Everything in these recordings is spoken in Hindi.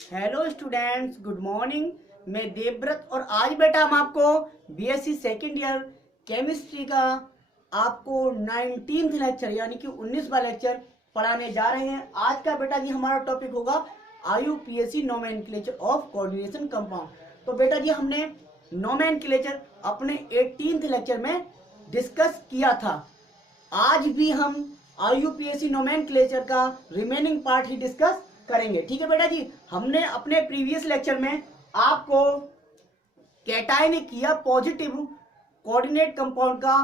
Hello students, good morning. मैं देवव्रत और आज बेटा हम आपको बीएससी सेकेंड ईयर केमिस्ट्री का आपको 19th लेक्चर यानी कि 19वां लेक्चर पढ़ाने जा रहे हैं। आज का बेटा जी हमारा टॉपिक होगा IUPAC nomenclature of coordination compound. तो बेटा जी हमने नोमेनक्लेचर अपने 18th लेक्चर में डिस्कस किया था। आज भी हम आईयूपीएसी नोमेनक्लेचर का रिमेनिंग पार्ट ही डिस्कस करेंगे। ठीक है बेटा जी, हमने अपने प्रीवियस लेक्चर में आपको कैटायनिक या पॉजिटिव कोऑर्डिनेट कंपाउंड का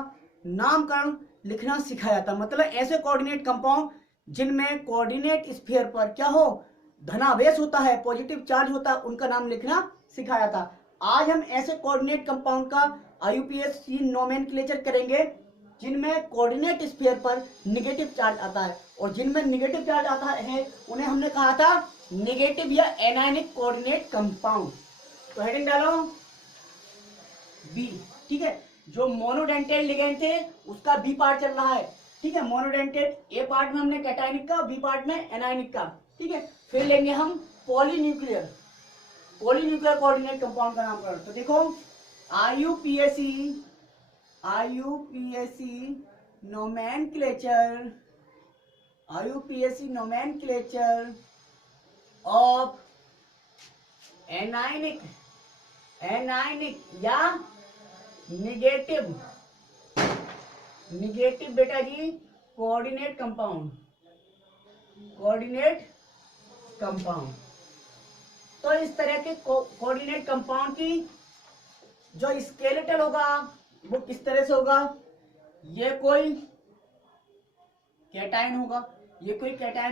नामकरण लिखना सिखाया था। मतलब ऐसे कोऑर्डिनेट कंपाउंड जिनमें कोऑर्डिनेट स्फीयर पर क्या हो, धनावेश होता है, पॉजिटिव चार्ज होता है, उनका नाम लिखना सिखाया था। आज हम ऐसे कोऑर्डिनेट कंपाउंड का आईयूपीएसी नोमेनक्लेचर करेंगे जिनमें कोऑर्डिनेट स्फीयर पर निगेटिव चार्ज आता है, और जिनमें निगेटिव चार्ज आता है उन्हें हमने कहा था निगेटिव या एनायनिक कोऑर्डिनेट कंपाउंड। तो हेडिंग डालो बी। ठीक है, जो मोनोडेंटेट लिगेंड थे उसका बी पार्ट चल रहा है। ठीक है, मोनोडेंटेट ए पार्ट में हमने कैटायनिक का, बी पार्ट में एनायनिक का। ठीक है, फिर लेंगे हम पॉलीन्यूक्लियर कोऑर्डिनेट कंपाउंड का नामकरण। तो देखो आईयूपीएसी नोमेनक्लेचर ऑफ एनायनिक या निगेटिव बेटा जी कोऑर्डिनेट कंपाउंड। तो इस तरह के कोऑर्डिनेट कंपाउंड की जो स्केलेटल होगा वो किस तरह से होगा, ये कोई कैटायन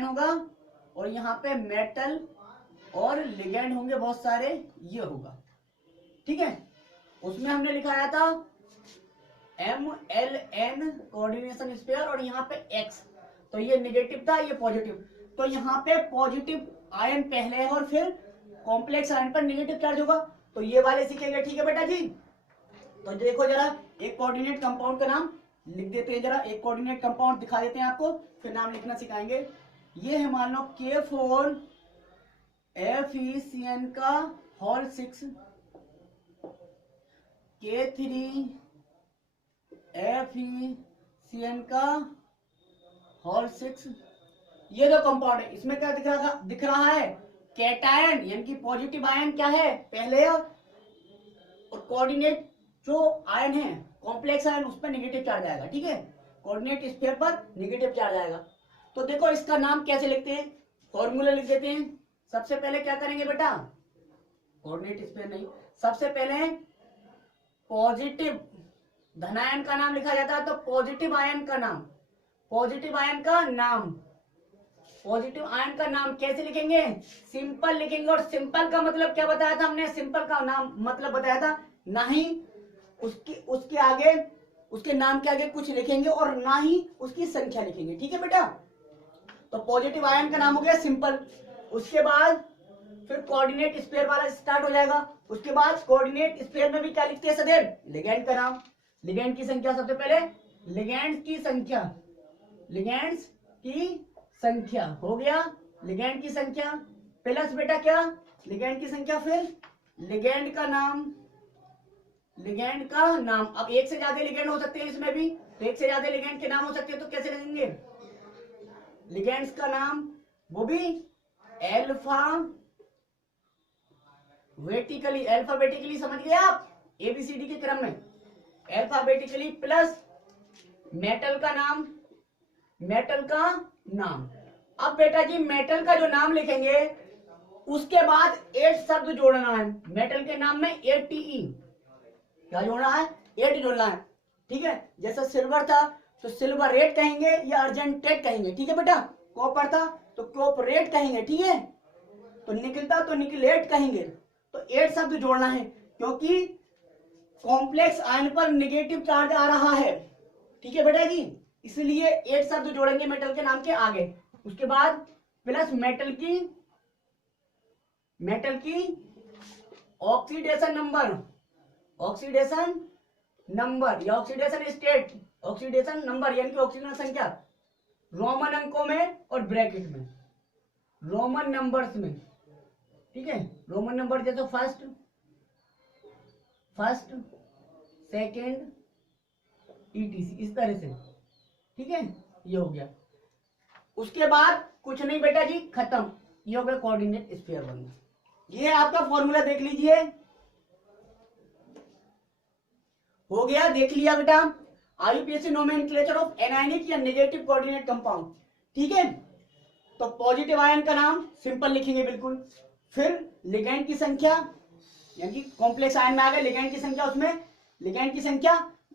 होगा, और यहाँ पे मेटल और लिगेंड होंगे बहुत सारे, ये होगा। ठीक है, उसमें हमने लिखाया था MLN कोऑर्डिनेशन स्फीयर, और यहाँ पे X, तो ये निगेटिव था, ये पॉजिटिव। तो यहाँ पे पॉजिटिव आयन पहले है और फिर कॉम्प्लेक्स आयन पर निगेटिव चार्ज होगा, तो ये वाले सीखेंगे। ठीक है बेटा जी, तो देखो जरा एक कोऑर्डिनेट कंपाउंड का नाम लिख देते हैं। जरा एक कोऑर्डिनेट कंपाउंड दिखा देते हैं आपको, फिर नाम लिखना सिखाएंगे। ये है मान लो K4 FeCN का होल 6, K3 FeCN का होल 6। ये दो कंपाउंड है, इसमें क्या दिख रहा है कैटायन यानी कि पॉजिटिव आयन क्या है पहले, और कोऑर्डिनेट जो आयन है कॉम्प्लेक्स आयन उस पर निगेटिव चार्ज आएगा। ठीक है, कोऑर्डिनेट स्फीयर पर निगेटिव चार्ज आएगा। तो देखो इसका नाम कैसे लिखते हैं, फॉर्मूला लिख देते हैं। सबसे पहले क्या करेंगे बेटा, कोऑर्डिनेट स्फीयर नहीं, सबसे पहले पॉजिटिव धनायन का नाम लिखा जाता है। तो पॉजिटिव आयन का नाम कैसे लिखेंगे, सिंपल लिखेंगे। और सिंपल का मतलब क्या बताया था हमने, सिंपल का नाम मतलब बताया था, ना ही उसके आगे, उसके नाम के आगे कुछ लिखेंगे और ना ही उसकी संख्या लिखेंगे। ठीक है बेटा, तो पॉजिटिव आयन का नाम हो गया सिंपल। उसके बाद फिर कोऑर्डिनेट स्फीयर वाला स्टार्ट हो जाएगा। उसके बाद कोऑर्डिनेट स्फीयर में भी क्या लिखते हैं सदैव, लिगेंड का नाम, लिगेंड की संख्या। सबसे पहले लिगेंड्स की संख्या हो गया, लिगेंड की संख्या प्लस बेटा क्या, लिगेंड की संख्या, फिर लिगेंड का नाम। अब एक से ज्यादा लिगेंड हो सकते हैं इसमें भी, तो एक से ज्यादा लिगेंड के नाम हो सकते हैं, तो कैसे लिखेंगे, लिगेंड्स का नाम, वो भी अल्फाबेटिकली समझ गए आप, ABCD के क्रम में अल्फाबेटिकली, प्लस मेटल का नाम। अब बेटा जी मेटल का जो नाम लिखेंगे उसके बाद 8 शब्द जोड़ना है। मेटल के नाम में ATE क्या जोड़ना है, 8 जोड़ना है। ठीक है, जैसा सिल्वर था तो सिल्वर रेट कहेंगे या अर्जेंटेट कहेंगे। ठीक है बेटा, कॉपर था तो कॉपरेट कहेंगे। ठीक है, तो निकल था तो निकलेट कहेंगे। तो 8 शब्द जोड़ना है, क्योंकि कॉम्प्लेक्स आयन पर नेगेटिव चार्ज आ रहा है। ठीक है बेटा जी, इसलिए 8 शब्द जोड़ेंगे मेटल के नाम के आगे। उसके बाद प्लस मेटल की ऑक्सीडेशन नंबर या ऑक्सीडेशन स्टेट, ऑक्सीडेशन नंबर यानी कि ऑक्सीजन संख्या, रोमन अंकों में और ब्रैकेट में, रोमन नंबर्स में ठीक है, रोमन नंबर जैसे फर्स्ट, फर्स्ट, सेकेंड, ETC, इस तरह से। ठीक है, ये हो गया। उसके बाद कुछ नहीं बेटा जी, खत्म। ये हो गया कोऑर्डिनेट स्फीयर बन गया। ये आपका फॉर्मूला देख लीजिए, हो गया, देख लिया बेटा। IUPAC नोमेनक्लेचर ऑफ एनायनिक या नेगेटिव कोऑर्डिनेट कंपाउंड। ठीक है, तो पॉजिटिव आयन का नाम सिंपल लिखेंगे बिल्कुल, फिर लिगैंड की संख्या, यानी कि कॉम्प्लेक्स आयन में आ गए लिगैंड की संख्या, उसमें लिगैंड की संख्या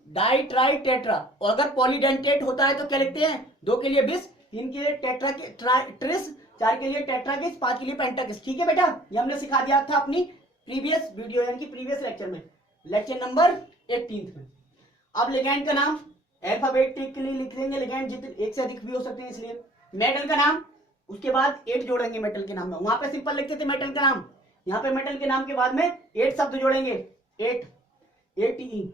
डाई ट्राई टेट्रा, और अगर पॉलीडेंटेट होता है तो क्या लिखते हैं, 2 के लिए 20, 3 के लिए टेट्रा के ट्रिस, 4 के लिए टेट्राकिस, 5 के लिए पेंटाकिस। ठीक है बेटा, ये हमने सिखा दिया था अपनी प्रीवियस वीडियो यानी कि प्रीवियस लेक्चर में, लेक्चर नंबर 18 में। अब लिगैंड का नाम अल्फाबेटिकली लिख देंगे, लिगैंड जितने एक से अधिक भी हो सकते हैं इसलिए। मेटल का नाम, उसके बाद 8 जोड़ेंगे मेटल के नाम में, वहां पे सिंपल लिखते थे मेटल का नाम, यहाँ पे मेटल के नाम के बाद में 8 शब्द जोड़ेंगे, 8 ATE,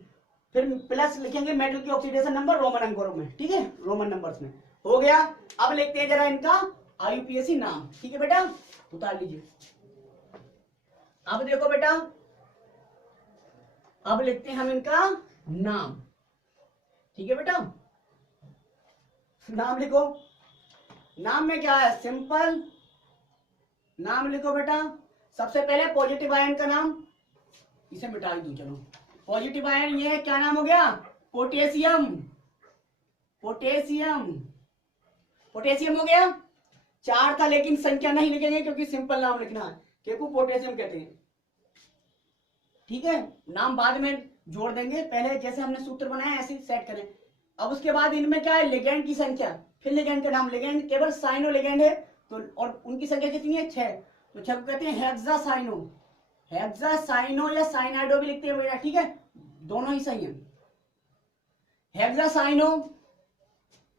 फिर प्लस लिखेंगे मेटल की ऑक्सीडेशन नंबर रोमन अंकों में। ठीक है, रोमन नंबर्स में हो गया। अब लिखते हैं जरा इनका IUPAC नाम। ठीक है बेटा, उतार लीजिए। अब देखो बेटा, अब लिखते हैं हम इनका नाम। ठीक है बेटा, नाम लिखो। नाम में क्या है, सिंपल नाम लिखो बेटा। सबसे पहले पॉजिटिव आयन का नाम, इसे मिटा दूं, चलो पॉजिटिव आयन ये क्या नाम हो गया, पोटेशियम, पोटेशियम, पोटेशियम हो गया। 4 था लेकिन संख्या नहीं लिखेंगे क्योंकि सिंपल नाम लिखना है, क्योंकि पोटेशियम कहते हैं। ठीक है, नाम बाद में जोड़ देंगे, पहले जैसे हमने सूत्र बनाया ऐसे सेट करें। अब उसके बाद इनमें क्या है, लिगैंड की संख्या, फिर लिगैंड का नाम। लिगैंड केवल साइनो लिगैंड है तो, और उनकी संख्या कितनी है, 6, तो 6 को कहते हैं हेक्सासाइनो, हेक्सासाइनो या साइनाइडो भी लिखते हैं बेटा। ठीक है, दोनों ही सही है, हेक्सासाइनो।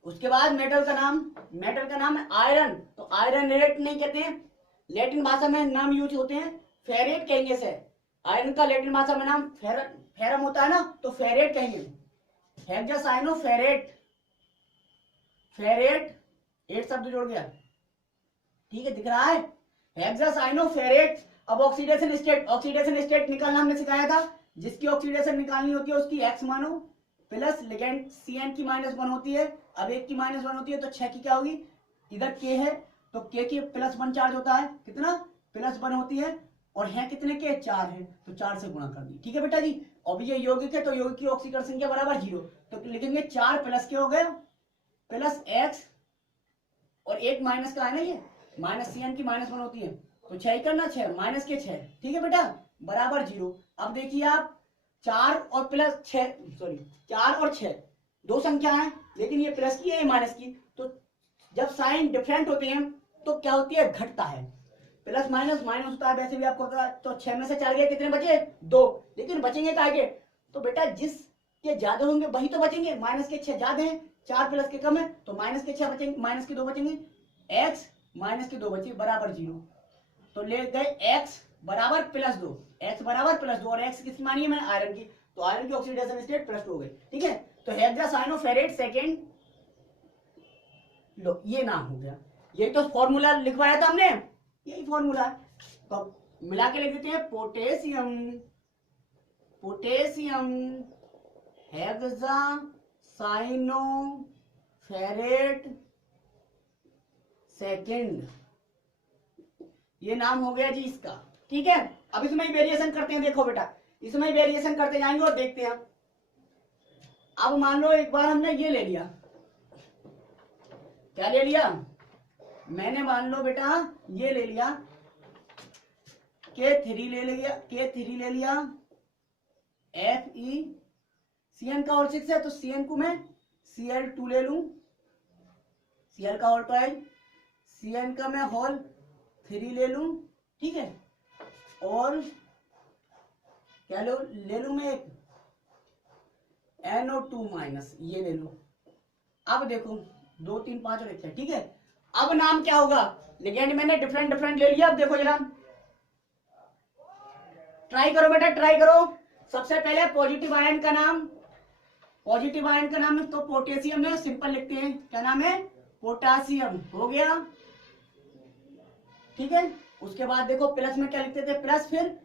उसके बाद मेटल का नाम, मेटल का नाम है आयरन, तो आयरन रेट नहीं कहते हैं, लैटिन भाषा में नाम यूज होते हैं फेरेट कहेंगे से। आयरन का लैटिन भाषा में नाम फेरम होता है ना, तो फेरेट कहेंगे, हेक्सासाइनो फेरेट, फेरेट 8 शब्द जोड़ गया। ठीक है, दिख रहा है, हेक्सासाइनो फेरेट। अब ऑक्सीडेशन स्टेट, ऑक्सीडेशन स्टेट निकालना हमने सिखाया था, जिसकी ऑक्सीडेशन निकालनी होती है उसकी X मानो, प्लस लिगैंड CN की -1 होती है। अब 1 की -1 होती है तो 6 की क्या होगी, इधर K है तो K की +1 चार्ज होता है, कितना, +1 होती है, और है कितने के, 4 है, तो 4 से गुणा कर दी। ठीक है बेटा जी, अब ये यौगिक है तो यौगिक की ऑक्सीकरण संख्या बराबर 0, तो लिखेंगे 4 प्लस के हो गए, प्लस X, और 1 माइनस का है ना, ये -CN की -1 होती है, तो 6 करना, 6 माइनस के 6। ठीक है बेटा, बराबर 0। अब देखिए आप, 4 और प्लस 6, सॉरी 4 और 6 दो संख्या है, लेकिन ये प्लस की है ये माइनस की, तो जब साइन डिफरेंट होते हैं तो क्या होती है, घटता है, प्लस माइनस माइनस होता है, वैसे भी आपको पता है। तो 6 में से 4 गए, कितने बचे, 2, लेकिन बचेंगे काहे, तो बेटा जिसके ज्यादा होंगे वही तो बचेंगे, माइनस के 6 ज्यादा है, 4 प्लस के कम है, तो माइनस के 6 बचेंगे, माइनस के 2 बचेंगे, X माइनस के 2 बचे, बराबर 0। तो ले गए X बराबर +2, X बराबर +2, और X किसकी मानी है मैंने, आयरन की, तो आयरन की ऑक्सीडेशन स्टेट +2 हो गई। ठीक है, तो हेक्सासाइनो फेरेट सेकेंड, लो ये नाम हो गया। यही तो फॉर्मूला लिखवाया था हमने, यही फॉर्मूला है, तो मिला के लिख देते हैं, potassium, potassium hexacyano ferrate second, ये नाम हो गया जी इसका। ठीक है, अब इसमें वेरिएशन करते हैं, देखो बेटा इसमें वेरिएशन करते जाएंगे और देखते हैं। अब मान लो एक बार हमने ये ले लिया, क्या ले लिया, मैंने मान लो बेटा ये ले लिया, K3 ले लिया, K3 ले लिया, Fe, Cn का और 6 है तो Cn को मैं Cl2 ले लूं, Cl का और 2 है, Cn का मैं होल 3 ले लूं। ठीक है, और क्या ले लूं मैं, एक NO2- ये ले लूं। अब देखो 2 3 5 और 1 6। ठीक है, अब नाम क्या होगा, लिगेंड मैंने डिफरेंट डिफरेंट ले लिया। अब देखो जरा, ट्राई करो बेटा, ट्राई करो। सबसे पहले पॉजिटिव आयन का नाम, पॉजिटिव आयन का नाम तो पोटेशियम है, सिंपल लिखते हैं, क्या नाम है, पोटासियम, हो गया। ठीक है, उसके बाद देखो प्लस में क्या लिखते थे, प्लस, फिर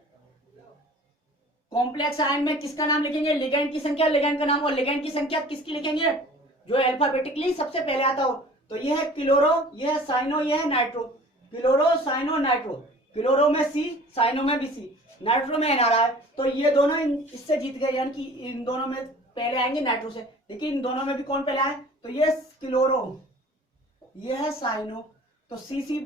कॉम्प्लेक्स आयन में किसका नाम लिखेंगे, लिगेंड की संख्या, लिगेंड का नाम, और लिगेंड की संख्या किसकी लिखेंगे, जो अल्फाबेटिकली सबसे पहले आता हो। तो ये है क्लोरो, ये है साइनो, ये है nitro. Chloro, cyano, nitro. Chloro में सी, साइनो में भी सी, नाइट्रो में एन आ रहा है। तो ये दोनों इससे जीत गए, यानी कि इन दोनों में पहले आएंगे नाइट्रो से। लेकिन इन दोनों में भी कौन पहले आए, तो ये क्लोरो, ये है साइनो। तो सी सी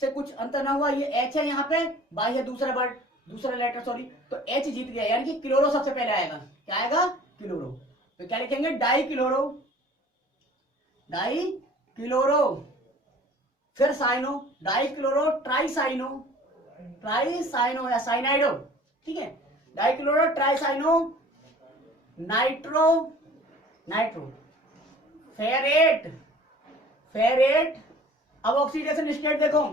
से कुछ अंतर ना हुआ, ये एच है यहाँ पे, बाई है दूसरा वर्ड, दूसरा लेटर सॉरी। तो एच जीत गया, यानी कि क्लोरो सबसे पहले आएगा। क्या आएगा, क्लोरो। तो क्या लिखेंगे, डाई क्लोरो, डाई क्लोरो। फिर cyano, di chloro tri cyano, tri cyano या साइनाइडो, ठीक है। Di chloro tri cyano, nitro, nitro, ferrate, ferrate. अब ऑक्सीडेशन स्टेट देखो,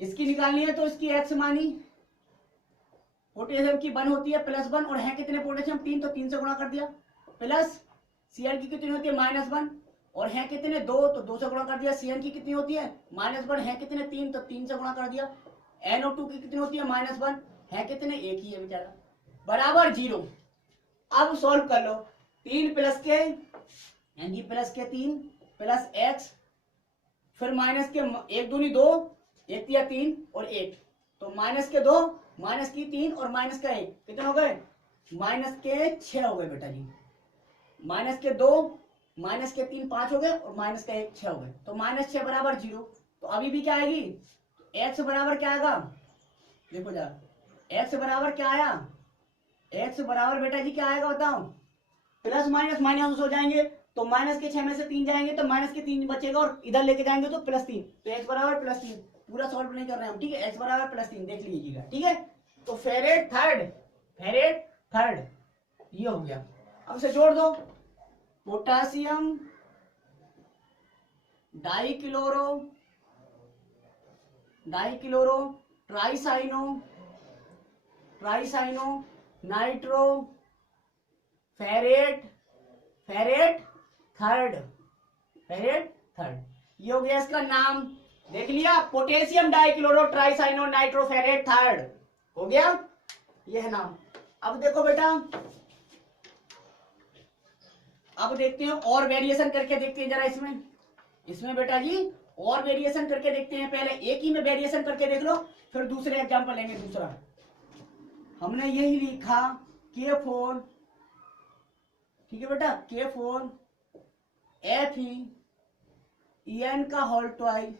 इसकी निकालनी है तो इसकी एक्स मानी, पोटेशियम की 1 होती है +1, और है कितने पोटेशियम 3, तो 3 से गुणा कर दिया। प्लस Cl की कितनी होती है -1, और है कितने 2, तो 2 से गुणा कर दिया। Cn की कितनी होती है -1, है कितने 3, तो 3 से गुणा कर दिया। NO2 की कितनी होती है -1, है कितने, एक ही है बेचारा, बराबर 0। अब सॉल्व कर लो, 3 प्लस के, यानी कि प्लस के 3 प्लस एक्स, फिर माइनस के 1 दूनी 2, 1 तिया 3 और 1, तो माइनस के 2, माइनस की 3 और माइनस का 1, कितने हो गए, माइनस के 6 हो गए बेटा जी। माइनस के 2, माइनस के 3 5 हो गए, और माइनस का 1 6 हो गए। तो -6 बराबर 0। तो अभी भी क्या आएगी, एक्स बराबर क्या आएगा, देखो जरा, एक्स बराबर क्या आया, एक्स बराबर बेटा जी क्या आएगा बताओ, प्लस माइनस माइनस हो जाएंगे, तो माइनस के 6 में से 3 जाएंगे, तो माइनस के 3 बचेगा, और इधर लेके जाएंगे तो +3, तो एक्स बराबर +3। पूरा सॉल्व नहीं कर रहे हैं हम, ठीक है, एक्स बराबर +3 देख लीजिएगा, ठीक है। तो फेरेट थर्ड, फेरेट थर्ड, ये हो गया। अब इसे जोड़ दो, potassium dichloro, dichloro tricyano, tricyano nitro, ferrate, ferrate third, ferrate third, ये हो गया इसका नाम। देख लिया, potassium dichloro tricyano nitro ferrate third हो गया, ये है नाम। अब देखो बेटा, अब देखते हैं और वेरिएशन करके देखते हैं जरा इसमें, इसमें बेटा जी और वेरिएशन करके देखते हैं। पहले एक ही में वेरिएशन करके देख लो, फिर दूसरे एग्जांपल लेंगे। दूसरा हमने यही लिखा K4, ठीक है बेटा, K4 Fe का होल ट्वाइस,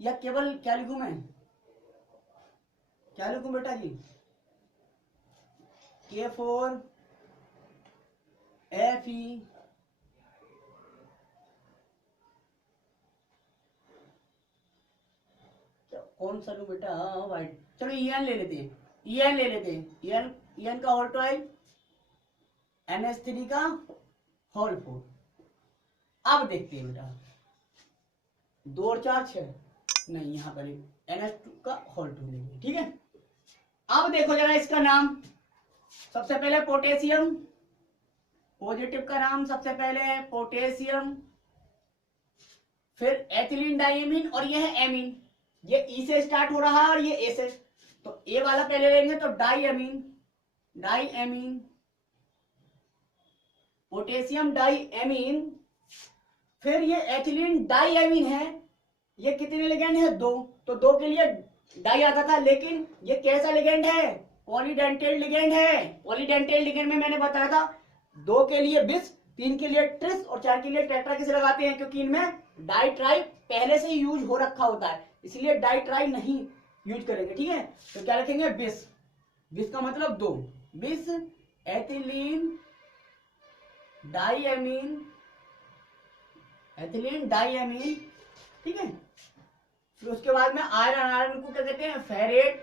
या केवल क्या लिखूं मैं, क्या लिखूं बेटा जी, K4 Fe कौन सा लूं बेटा, वाइट, चलो En ले लेते हैं, En ले लेते हैं, En का होल ट्वाइस, NH3 का होल 4। अब देखते हैं बेटा, 2 और 4 6, नहीं यहाँ पर NH2 का होल 2 लेंगे, ठीक है। अब देखो जरा इसका नाम, सबसे पहले पोटेशियम, पॉजिटिव का नाम सबसे पहले पोटेशियम, फिर एथिलीन डाइमीन, और ये है एमीन, ये ई से स्टार्ट हो रहा है और ये ए से, तो ए वाला पहले लेंगे, तो डाइएमीन, डाइएमीन, पोटेशियम डाइएमीन। फिर ये एथिलीन डाइएमीन है, ये कितने लिगेंड है 2, तो 2 के लिए डाई आता था, लेकिन ये कैसा लिगेंड है, पॉलीडेंटेड लिगेंड है। पॉलीडेंटेड लिगेंड में मैंने बताया था 2 के लिए बिस, 3 के लिए ट्रिस और 4 के लिए टेट्रा किसे लगाते हैं, क्योंकि इनमें डाई ट्राई पहले से ही यूज हो रखा होता है, इसलिए डाई ट्राई नहीं यूज करेंगे, ठीक है। तो क्या रखेंगे, बिस, बिस का मतलब 2, बिस एथिलीन डाइएमीन, एथिलीन डाइएमीन, ठीक है। फिर उसके बाद में आयरन, आयरन को क्या कहते हैं, फेरेट,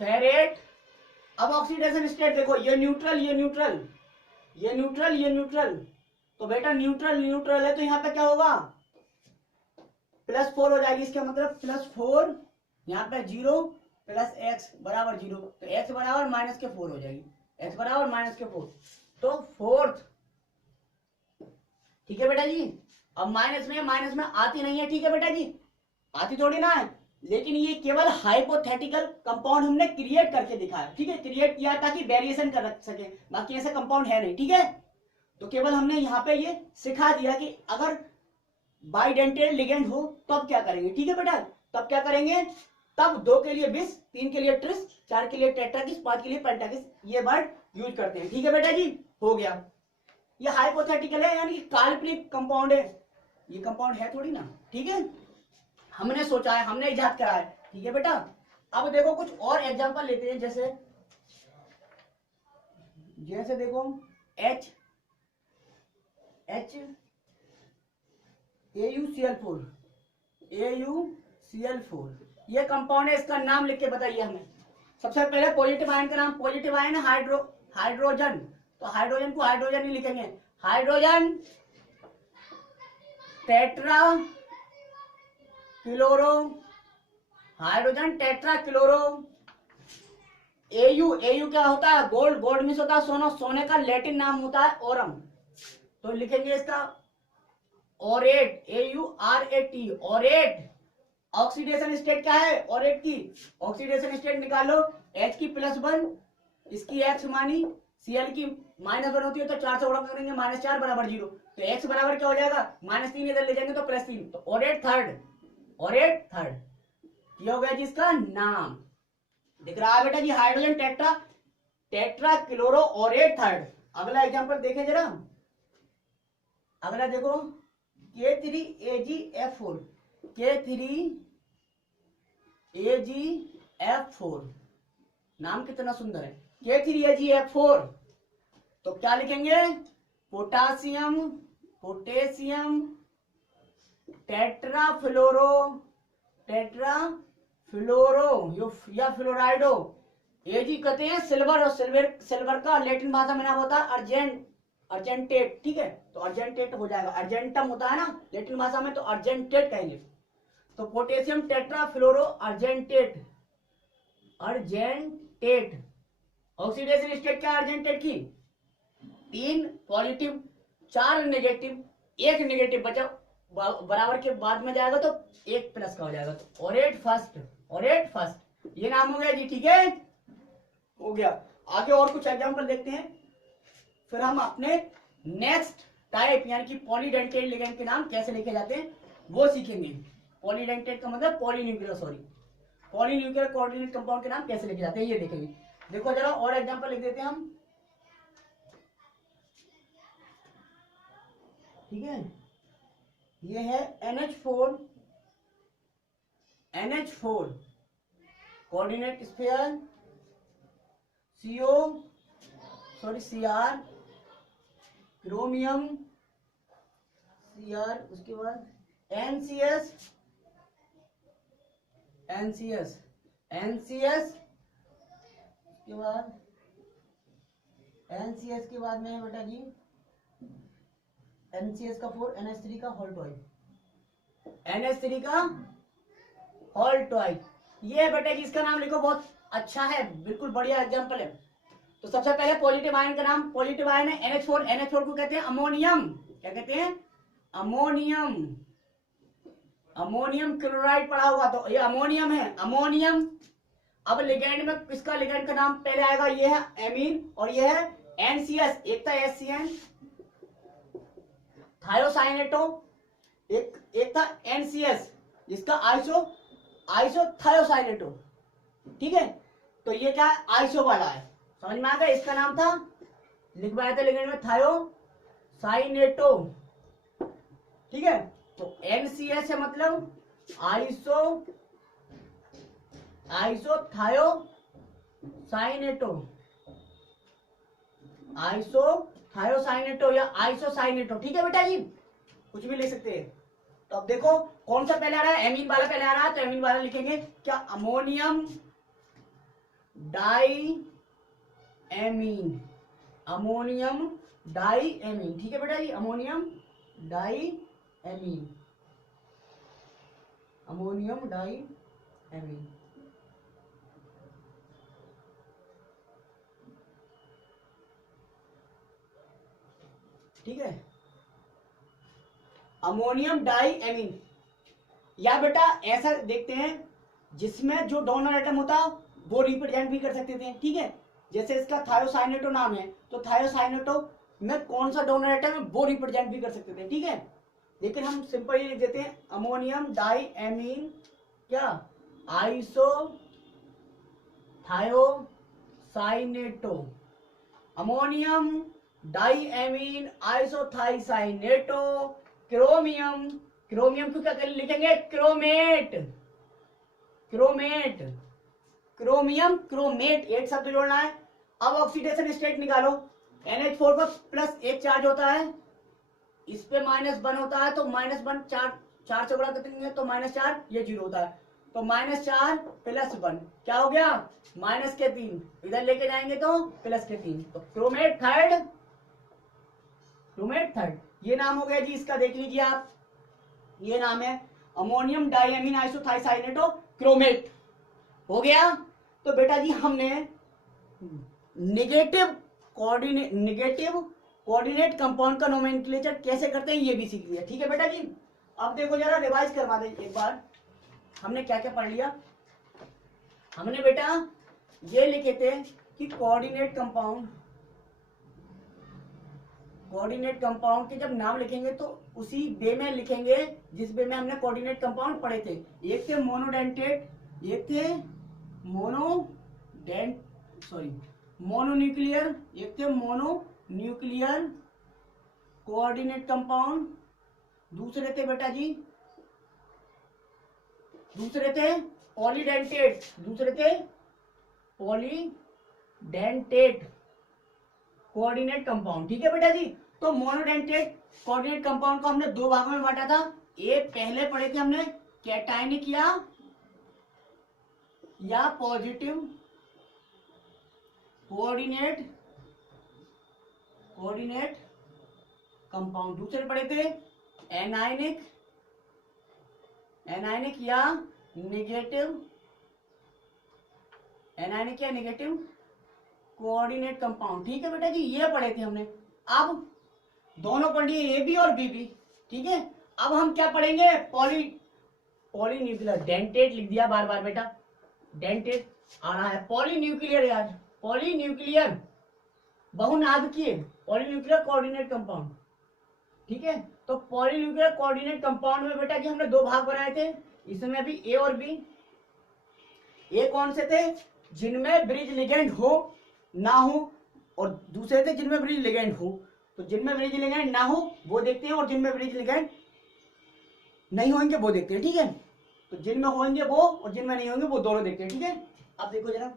फेरेट। अब ऑक्सीडेशन स्टेट देखो, ये न्यूट्रल, ये न्यूट्रल, ये न्यूट्रल, ये न्यूट्रल, तो बेटा न्यूट्रल न्यूट्रल है, तो यहाँ पे क्या होगा, +4 हो जाएगी, इसका मतलब +4, यहाँ पे 0 + x बराबर 0, तो x बराबर -4 हो जाएगी, x बराबर -4, तो फोर्थ, ठीक है बेटा जी। अब माइनस में आती नहीं है, ठीक है बेटा जी, आती थोड़ी ना है, लेकिन ये केवल हाइपोथेटिकल कंपाउंड हमने क्रिएट करके दिखाया, ठीक है, क्रिएट किया ताकि वेरिएशन कर रख सके, बाकी ऐसा कंपाउंड है नहीं, ठीक है। तो केवल हमने यहाँ पे ये सिखा दिया कि अगर बाइडेंटेड लिगेंड हो तब क्या करेंगे, ठीक है बेटा। तब क्या करेंगे, तब 2 के लिए बिस, 3 के लिए ट्रिस, 4 के लिए टेट्राकिस, 5 के लिए पेंटाकिस, ये वर्ड यूज करते हैं, ठीक है बेटा जी। हो गया, ये हाइपोथेटिकल है यानी काल्पनिक कंपाउंड है, ये कंपाउंड है थोड़ी ना, ठीक है, हमने सोचा है, हमने इजाद करा है, ठीक है बेटा। अब देखो कुछ और एग्जांपल लेते हैं, जैसे जैसे देखो H AuCl4 ये कंपाउंड है, इसका नाम लिख के बताइए हमें। सबसे पहले पॉजिटिव आयन का नाम, पॉजिटिव आयन है हाइड्रोजन, तो हाइड्रोजन को हाइड्रोजन ही लिखेंगे, hydrogen tetra chloro, hydrogen tetra chloro. AU क्या होता है, गोल्ड मीन्स होता है सोना, सोने का लैटिन नाम होता है ओरम, तो लिखेंगे इसका ओरेट, AuRAT, ओरेट। ऑक्सीडेशन स्टेट क्या है ओरेट की, ऑक्सीडेशन स्टेट निकालो, H की +1, इसकी X मानी, Cl की -1 होती है, तो 4 से गुणा करेंगे, -4 बराबर 0, तो X बराबर क्या हो जाएगा, -3, इधर ले जाएंगे तो +3, तो ओरेट थर्ड, ये हो गया जी इसका नाम। दिख रहा है बेटा जी, हाइड्रोजन टेट्रा क्लोरो ओरेट थर्ड। अगला एग्जांपल देखें जरा, अगला देखो K3AgF4, K3AgF4, नाम कितना सुंदर है, K3AgF4। तो क्या लिखेंगे, पोटेशियम टेट्राफ्लोरो या फ्लोराइडो। एजी कहते हैं सिल्वर, और सिल्वर का लैटिन भाषा में नाम होता है अर्जेंटेट, ठीक है, तो अर्जेंटेट हो जाएगा, अर्जेंटम होता है ना लैटिन भाषा में, तो अर्जेंटेट कहेंगे। तो potassium tetrafluoro argentate, oxidation state क्या अर्जेंटेट की, 3 पॉजिटिव 4 नेगेटिव, 1 नेगेटिव बचा, बराबर के बाद में जाएगा तो 1 प्लस का हो जाएगा, तो ओरेट फर्स्ट, ये नाम हो गया जी, ठीक है, हो गया। आगे और कुछ एग्जांपल देखते हैं, फिर हम अपने नेक्स्ट टाइप यानी कि पॉलीडेंटेट लिगेंड के नाम कैसे लिखे जाते हैं वो सीखेंगे। पॉलीडेंटेट का मतलब पॉलीन्यूक्लियर कोऑर्डिनेट कंपाउंड के नाम कैसे लिखे जाते हैं ये देखेंगे। देखो जरा और एग्जांपल लिख देते हैं हम, ठीक है, ये है NH4 coordinate sphere, Cr chromium Cr, उसके बाद NCS के बाद में है बेटा जी NCS का 4 NH3 का होल टॉय, ये बेटा जी इसका नाम लिखो, बहुत अच्छा है, बिल्कुल बढ़िया एग्जांपल है। तो सबसे पहले पॉजिटिव आयन का नाम, पॉजिटिव आयन है NH4 को कहते हैं अमोनियम, क्या कहते हैं, अमोनियम क्लोराइड पढ़ा होगा, तो ये अमोनियम है, अमोनियम। अब लिगेंड में किसका लिगेंड का नाम पहले आएगा, ये है एमीन और ये है NCS, एक था SCN थायोसाइनेटो, एक था NCS जिसका आइसो थायोसाइनेटो, ठीक है, तो ये क्या है आइसो वाला है, समझ में आ गया, इसका नाम था लिखवाया था लिगेंड में थायोसाइनेटो, ठीक है। तो NCS है मतलब आइसो थायोसाइनेटो या आइसोसाइनेटो, ठीक है बेटा जी, कुछ भी ले सकते हैं। तो अब देखो कौन सा पहले आ रहा है, एमीन वाला पहले आ रहा है, तो एमीन वाला लिखेंगे क्या, अमोनियम डाई एमीन, ठीक है बेटा जी, अमोनियम डाई एमीन, ठीक है, अमोनियम डाई एमीन। या बेटा ऐसा देखते हैं, जिसमें जो डोनर एटम होता वो रिप्रेजेंट भी कर सकते थे, ठीक है। जैसे इसका थायोसाइनेटो नाम है, तो थायोसाइनेटो में कौन सा डोनर एटम है वो रिप्रेजेंट भी कर सकते थे, ठीक है। लेकिन हम सिंपल ये लिख देते हैं अमोनियम डाई एमीन क्या isothiocyanato, ammonium diammine isothiocyanato, chromium, chromium को क्या लिखेंगे क्रोमेट, क्रोमेट, क्रोमियम क्रोमेट, एक शब्द जोड़ना है। अब ऑक्सीडेशन स्टेट निकालो, NH4 पर प्लस एक चार्ज होता है, इस पे -1 होता है, तो -1 चार से गुणा करते तो -4, ये 0 होता है, तो -4 + 1 क्या हो गया -3, इधर लेके जाएंगे तो +3, तो क्रोमेट थर्ड, क्रोमेट थर्ड ये नाम हो गया जी इसका, देख लीजिए आप, ये नाम है अमोनियम डाइएमीन आइसोथाइसाइनेटो क्रोमेट हो गया। तो बेटा जी हमने नेगेटिव कोऑर्डिनेट कंपाउंड का नोमेनक्लेचर कैसे करते हैं ये भी सीख लिया, ठीक है बेटा जी। अब देखो जरा रिवाइज करवा दे एक बार, हमने क्या क्या पढ़ लिया। हमने बेटा ये लिखे थे कि कोऑर्डिनेट कंपाउंड के जब नाम लिखेंगे तो उसी वे में लिखेंगे जिस वे में हमने कोऑर्डिनेट कंपाउंड पढ़े थे। एक थे मोनोडेंटेट, एक थे मोनोन्यूक्लियर, एक थे मोनोन्यूक्लियर कोऑर्डिनेट कंपाउंड, दूसरे थे बेटा जी पॉलीडेंटेट, पॉलीडेंटेट कोऑर्डिनेट कंपाउंड, ठीक है बेटा जी। तो मोनोडेंटेट कोऑर्डिनेट कंपाउंड को हमने दो भागों में बांटा था, एक पहले पढ़े थे हमने कैटायनिक या पॉजिटिव कोऑर्डिनेट कंपाउंड, दूसरे पढ़े थे एनायनिक या नेगेटिव कोऑर्डिनेट कंपाउंड, ठीक है बेटा जी, ये पढ़े थे हमने। अब दोनों पढ़ लिए ए बी और बी बी, ठीक है। अब हम क्या पढ़ेंगे पॉलीन्यूक्लियर, डेंटेट लिख दिया बार बार बेटा, डेंटेट आ रहा है, पॉलीन्यूक्लियर यार, पॉलीन्यूक्लियर बहुनाभिकीय पॉलीन्यूक्लियर कोऑर्डिनेट कंपाउंड, ठीक है। तो पॉलीन्यूक्लियर कोऑर्डिनेट कंपाउंड में बेटा जी हमने दो भाग बनाए थे, इसमें भी ए और बी। ए कौन से थे जिनमें ब्रिज लिगेंड हो ना हो, और दूसरे थे जिनमें ब्रिज लिगेंड हो। तो जिनमें ब्रिज लिगेंड ना हो वो देखते हैं, और जिनमें ब्रिज लिगेंड नहीं होंगे वो देखते हैं, ठीक है। तो जिनमें होंगे वो और जिनमें नहीं होंगे वो दोनों देखते हैं, ठीक है। अब देखो जरा,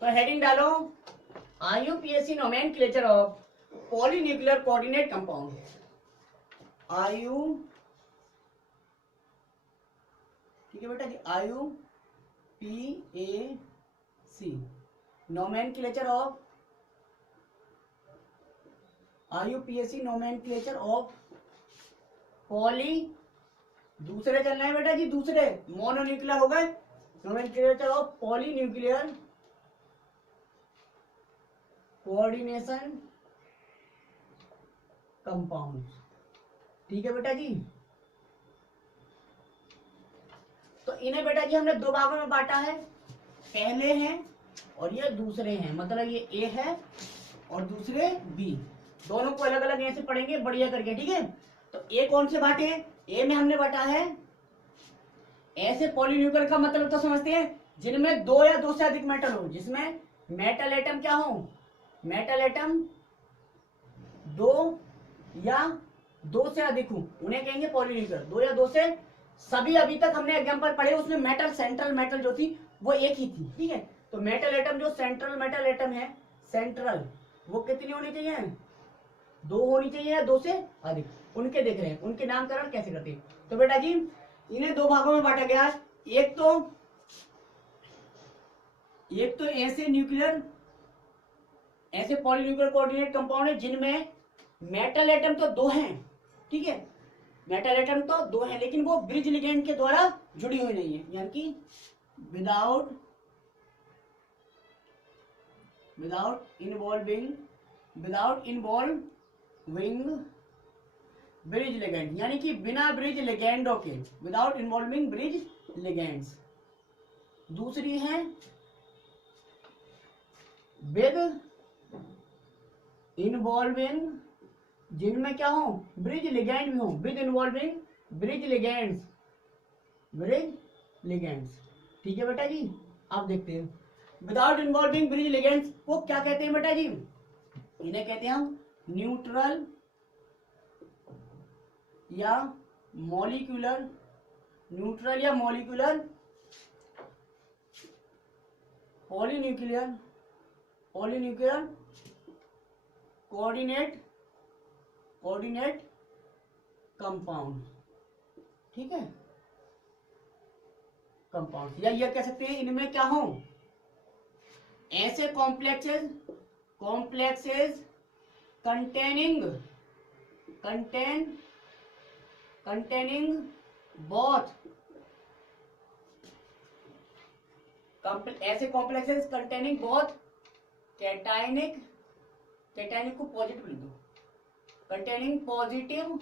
तो हेडिंग डालो IUPAC nomenclature of polynuclear coordinate compound, ठीक है बेटा जी, IUPAC नोमेनक्लेचर ऑफ पॉली, दूसरे चलना है बेटा जी, दूसरे मोनोन्यूक्लियर हो गए, nomenclature of polynuclear coordination compound, ठीक है बेटा जी। तो इन्हें बेटा जी हमने दो भागों में बांटा है, पहले हैं और ये दूसरे हैं, मतलब ये ए है और दूसरे बी, दोनों को अलग अलग ऐसे पढ़ेंगे बढ़िया करके, ठीक है। तो ए कौन से बांटे हैं, ए में हमने बांटा है ऐसे पॉलीन्यूक्लियर का मतलब तो समझते हैं जिनमें दो या दो से अधिक मेटल हो, जिसमें मेटल एटम क्या हो, मेटल एटम दो या दो से अधिक हो, उन्हें कहेंगे पॉलीन्यूक्लियर, दो या दो से। सभी अभी तक हमने एग्जांपल पढ़े उसमें मेटल, सेंट्रल मेटल जो थी वो एक ही थी, ठीक है। तो मेटल एटम जो सेंट्रल मेटल एटम है, सेंट्रल, वो कितनी होनी चाहिए, दो होनी चाहिए या दो से अधिक, उनके देख रहे हैं, उनके नामकरण कैसे करते हैं। तो बेटा जी इन्हें दो भागों में बांटा गया, एक तो ऐसे पॉलीन्यूक्लियर कोऑर्डिनेट कंपाउंड है जिनमें मेटल एटम तो दो हैं, ठीक है, मेटल एटम तो दो हैं लेकिन वो ब्रिज लिगेंड के द्वारा जुड़ी हुई नहीं है, यानी कि विदाउट इन्वॉल्विंग ब्रिज लिगेंड, यानी कि बिना ब्रिज लिगेंडों के, विदाउट इन्वॉल्विंग ब्रिज लिगेंड्स। दूसरी है विद इन्वॉल्विंग, जिनमें क्या हो, ब्रिज लिगेंड भी हो, with involving bridge ligands, bridge ligands. ठीक है बेटा जी, आप देखते हैं विदाउट इन्वॉल्विंग ब्रिज लिगेंड्स को क्या कहते हैं बेटा जी, इन्हें कहते हैं हम न्यूट्रल या मॉलिक्यूलर, न्यूट्रल या molecular polynuclear, polynuclear coordinate, coordinate compound. ठीक है, कंपाउंड, या ये कह सकते हैं इनमें क्या हो, ऐसे complexes, complexes containing, containing both, ऐसे complexes containing both cationic, cationic को पॉजिटिव लिख दो, containing positive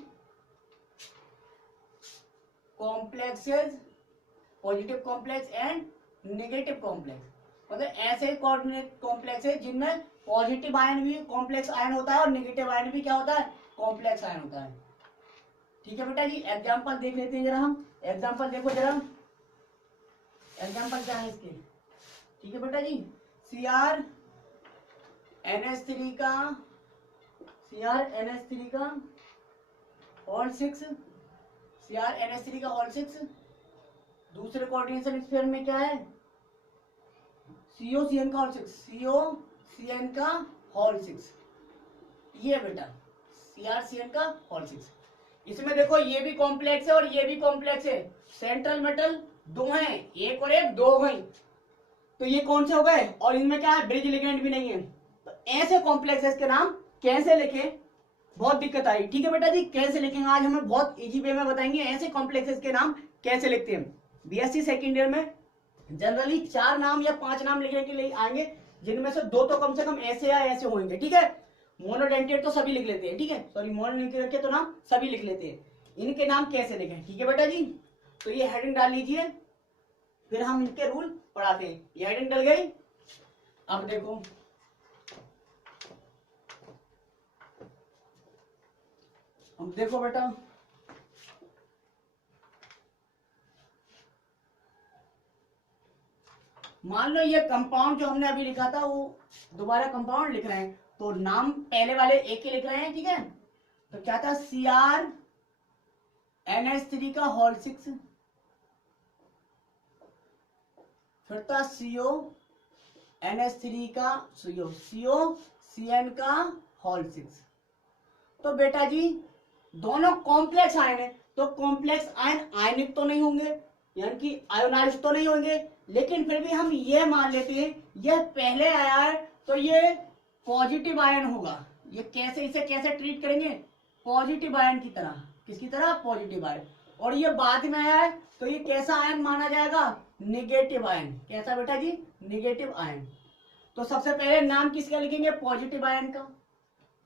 complexes, positive complex and negative complex, मतलब ऐसे कॉम्प्लेक्स है जिनमें पॉजिटिव आयन भी कॉम्प्लेक्स आयन होता है और नेगेटिव आयन भी क्या होता है, कॉम्प्लेक्स आयन होता है। ठीक है बेटा जी, एग्जांपल देख लेते हैं जरा हम, एग्जांपल देखो जरा, एग्जांपल क्या है इसके। ठीक है बेटा जी, CR NH3 का, CR NH3 का होल 6, CR NH3 का होल 6, दूसरे कोऑर्डिनेशन स्फीयर में क्या है, COCN का होल 6, COCN का होल 6, ये बेटा CrCN का होल 6। इसमें देखो ये भी कॉम्प्लेक्स है और ये भी कॉम्प्लेक्स है, सेंट्रल मेटल दो हैं, एक और एक दो हैं, तो ये कौन से हो गए, और इनमें क्या है, ब्रिज लिगेंड भी नहीं है। तो ऐसे कॉम्प्लेक्सेस के नाम कैसे लिखें, बहुत दिक्कत आई। ठीक है बेटा जी, कैसे लिखेंगे आज हमें बहुत इजी वे में बताएंगे, ऐसे कॉम्प्लेक्सेस के नाम कैसे लिखते हैं। बीएससी सेकेंड ईयर में जनरली 4 नाम या 5 नाम लिखने के लिए आएंगे, जिनमें से 2 तो कम से कम ऐसे या ऐसे होंगे। ठीक है, मोनोडेंटेट तो सभी लिख लेते हैं, ठीक है, सॉरी मोनोन्यूक्लियर के तो नाम सभी लिख लेते हैं, इनके नाम कैसे लिखें। ठीक है बेटा जी, तो ये हेडिंग डाल लीजिए, फिर हम इनके रूल पढ़ाते हैं। ये हेडिंग डल गई, अब देखो बेटा, मान लो ये कंपाउंड जो हमने अभी लिखा था वो दोबारा कंपाउंड लिख रहे हैं, तो नाम पहले वाले एक ही लिख रहे हैं। ठीक है, तो क्या था, CR NH3 का होल 6, फिर था CO NH3 का COCN का होल 6। तो बेटा जी दोनों कॉम्प्लेक्स आयन है, तो कॉम्प्लेक्स आयन आयनिक तो नहीं होंगे, यानी कि आयोनाइज्ड तो नहीं होंगे, लेकिन फिर भी हम ये मान लेते हैं यह पहले आया है तो ये पॉजिटिव आयन होगा। ये कैसे, इसे कैसे ट्रीट करेंगे, पॉजिटिव आयन की तरह, किसकी तरह, पॉजिटिव आयन। और ये बाद में आया है तो ये कैसा आयन माना जाएगा, निगेटिव आयन। कैसा बेटा जी, निगेटिव आयन। तो सबसे पहले नाम किसका लिखेंगे, पॉजिटिव आयन का।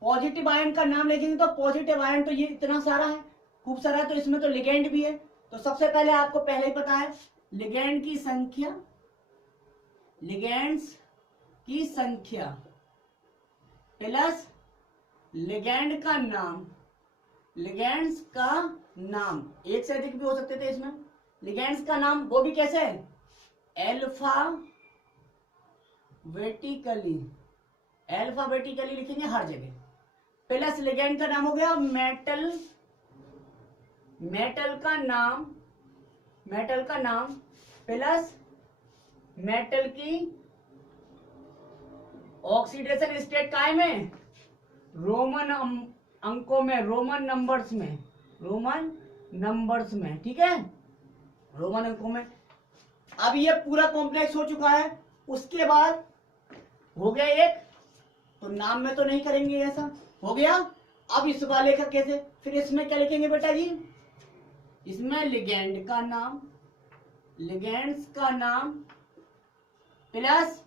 पॉजिटिव आयन का नाम लिखेंगे तो पॉजिटिव आयन तो ये इतना सारा है, खूब सारा है, तो इसमें तो लिगेंड भी है। तो सबसे पहले आपको पहले ही पता है लिगेंड की संख्या, लिगेंड्स की संख्या प्लस लिगेंड का नाम, लिगेंड्स का नाम, एक से अधिक भी हो सकते थे इसमें। लिगेंड्स का नाम वो भी कैसे, अल्फाबेटिकली, अल्फाबेटिकली लिखेंगे हर जगह। प्लस लिगेंड का नाम हो गया मेटल, मेटल का नाम, मेटल का नाम प्लस मेटल की ऑक्सीडेशन स्टेट काय में, रोमन अंकों में, रोमन नंबर्स में, रोमन नंबर्स में। ठीक है, रोमन अंकों में। अब ये पूरा कॉम्प्लेक्स हो चुका है, उसके बाद हो गया एक, तो नाम में तो नहीं करेंगे, ऐसा हो गया। अब इस वाले का कैसे, फिर इसमें क्या लिखेंगे बेटा जी, इसमें लिगेंड का नाम, लिगेंड्स का नाम प्लस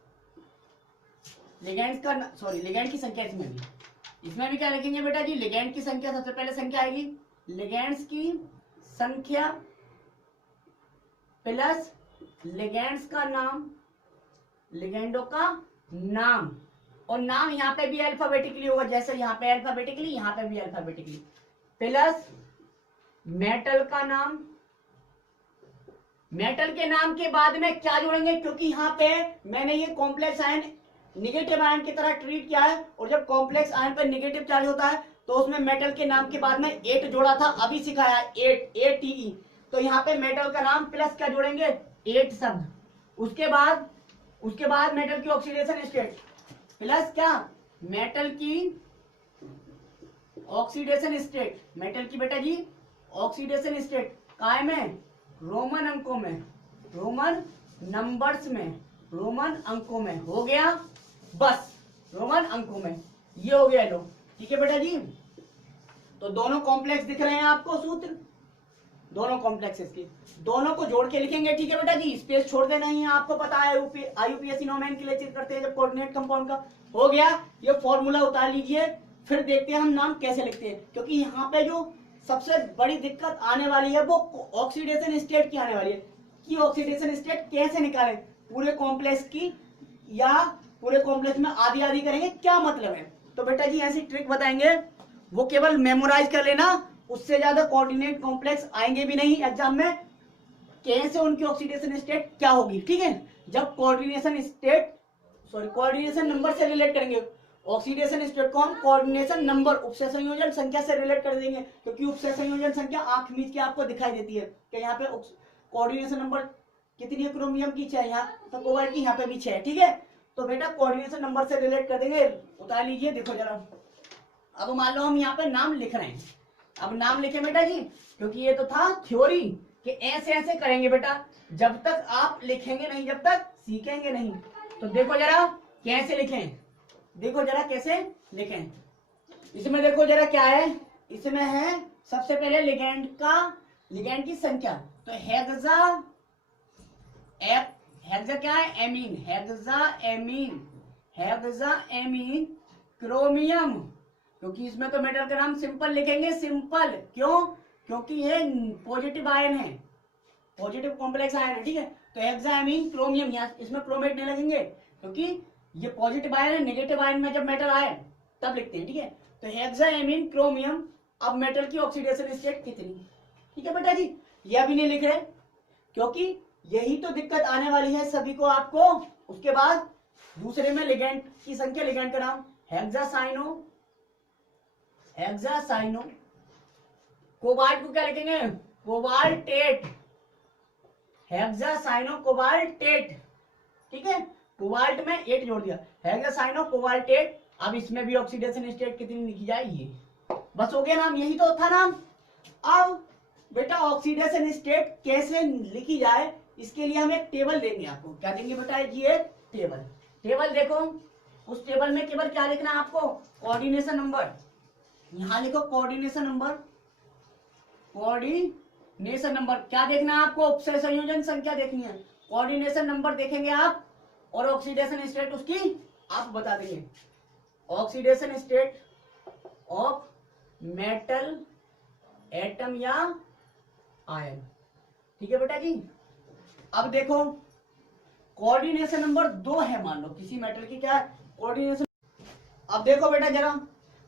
लिगेंड्स का, सॉरी लिगेंड की संख्या, इसमें भी क्या लिखेंगे बेटा जी, लिगेंड की संख्या, सबसे पहले संख्या आएगी लिगेंड्स की संख्या प्लस लिगेंड्स का नाम, लिगेंडो का नाम, और नाम यहाँ पे भी अल्फाबेटिकली होगा, जैसे यहाँ पे अल्फाबेटिकली, यहाँ पे भी अल्फाबेटिकली, प्लस मेटल का नाम। मेटल के नाम के बाद में क्या जोड़ेंगे, क्योंकि यहाँ पे मैंने ये कॉम्प्लेक्स आयन निगेटिव आयन की तरह ट्रीट किया है, और जब कॉम्प्लेक्स आयन पर निगेटिव चार्ज होता है तो उसमें मेटल के नाम के बाद में 8 जोड़ा था, अभी सिखाया 8 ATE। तो यहाँ पे मेटल का नाम प्लस क्या जोड़ेंगे, 8 शब्द। उसके बाद मेटल की ऑक्सीडेशन स्टेट प्लस क्या, मेटल की ऑक्सीडेशन स्टेट, मेटल की बेटा जी ऑक्सीडेशन स्टेट काय में, रोमन अंकों में, रोमन नंबर्स में, रोमन अंकों में। हो गया बस, रोमन अंकों में ये हो गया लो। ठीक है बेटा जी, तो दोनों कॉम्प्लेक्स दिख रहे हैं आपको सूत्र, दोनों कॉम्प्लेक्सेस के, दोनों को जोड़ के लिखेंगे। ठीक है बेटा जी, स्पेस छोड़ देना ही है, आपको पता है IUPAC नोमेनक्लेचर करते हैं जब कोऑर्डिनेट कंपाउंड का। हो गया, ये फॉर्मूला उतार लीजिए, फिर देखते हैं हम नाम कैसे लिखते हैं, क्योंकि यहाँ पे जो सबसे बड़ी दिक्कत आने वाली है वो ऑक्सीडेशन स्टेट की आने वाली है, कि ऑक्सीडेशन स्टेट कैसे निकालें, पूरे कॉम्प्लेक्स की या पूरे कॉम्प्लेक्स में आधी आधी करेंगे, क्या मतलब है। तो बेटा जी ऐसी ट्रिक बताएंगे, वो केवल मेमोराइज कर लेना, उससे ज्यादा कोऑर्डिनेट कॉम्प्लेक्स आएंगे भी नहीं एग्जाम में, कैसे उनकी ऑक्सीडेशन स्टेट क्या होगी। ठीक है, जब कोऑर्डिनेशन स्टेट कोऑर्डिनेशन नंबर से रिलेट करेंगे, ऑक्सीडेशन स्टेट को हम कोऑर्डिनेशन नंबर, उपसे संयोजन संख्या से रिलेट कर देंगे, क्योंकि उपसे संयोजन संख्या आंख मीच के आपको दिखाई देती है कि यहाँ पे कोऑर्डिनेशन नंबर कितनी है, क्रोमियम की 6, यहाँ तो कोबाल्ट की यहाँ पे भी 6 है। ठीक है, तो बेटा कोऑर्डिनेशन नंबर से रिलेट कर देंगे। उतार लीजिए, देखो जरा, अब मान लो हम यहाँ पे नाम लिख रहे हैं, अब नाम लिखे बेटा जी, क्योंकि ये तो था थ्योरी कि ऐसे ऐसे करेंगे बेटा, जब तक आप लिखेंगे नहीं, जब तक सीखेंगे नहीं। तो देखो जरा कैसे लिखें, देखो जरा कैसे लिखें। इसमें देखो जरा क्या है, इसमें है सबसे पहले लिगेंड की संख्या, तो हेक्सा क्या है, एमीन, हेक्सा एमीन क्रोमियम, क्योंकि इसमें तो मेटल का नाम सिंपल लिखेंगे, सिंपल क्यों, क्योंकि ये पॉजिटिव आयन है, पॉजिटिव कॉम्प्लेक्स आयन है। ठीक है, तो हेक्साएमीन क्रोमियम, यहाँ इसमें क्रोमेट नहीं लगेंगे, क्योंकि ये पॉजिटिव आयन है, नेगेटिव आयन में जब मेटल आए तब लिखते हैं। ठीक है, तो हेक्साएमीन क्रोमियम, अब मेटल की ऑक्सीडेशन स्टेट कितनी। ठीक है बेटा जी, ये अभी नहीं लिख रहे, क्योंकि यही तो दिक्कत आने वाली है सभी को आपको। उसके बाद दूसरे में लिगेंड की संख्या, लिगेंड का नाम हेक्सासाइनो, कोबाल्ट को क्या लिखेंगे, कोबाल्टेट, हेक्सासाइनो कोबाल्टेट। ठीक है, कोबाल्ट में 8 जोड़ दिया, हेक्सासाइनो कोबाल्टेट। अब इसमें भी ऑक्सीडेशन स्टेट कितनी लिखी जाए, ये बस हो गया नाम, यही तो था नाम। अब बेटा ऑक्सीडेशन स्टेट कैसे लिखी जाए, इसके लिए हम एक टेबल देंगे आपको। क्या देंगे बेटा, ये टेबल देखो, उस टेबल में केवल क्या लिखना है आपको, कोऑर्डिनेशन नंबर। यहां लिखो कोऑर्डिनेशन नंबर, क्या देखना है आपको, उपसय संयोजन संख्या देखनी है, कोऑर्डिनेशन नंबर देखेंगे आप, और ऑक्सीडेशन स्टेट उसकी आप बता देंगे, oxidation state of metal atom या आयन। ठीक है बेटा जी, अब देखो कोऑर्डिनेशन नंबर 2 है, मान लो किसी मेटल की क्या कोऑर्डिनेशन। अब देखो बेटा जरा,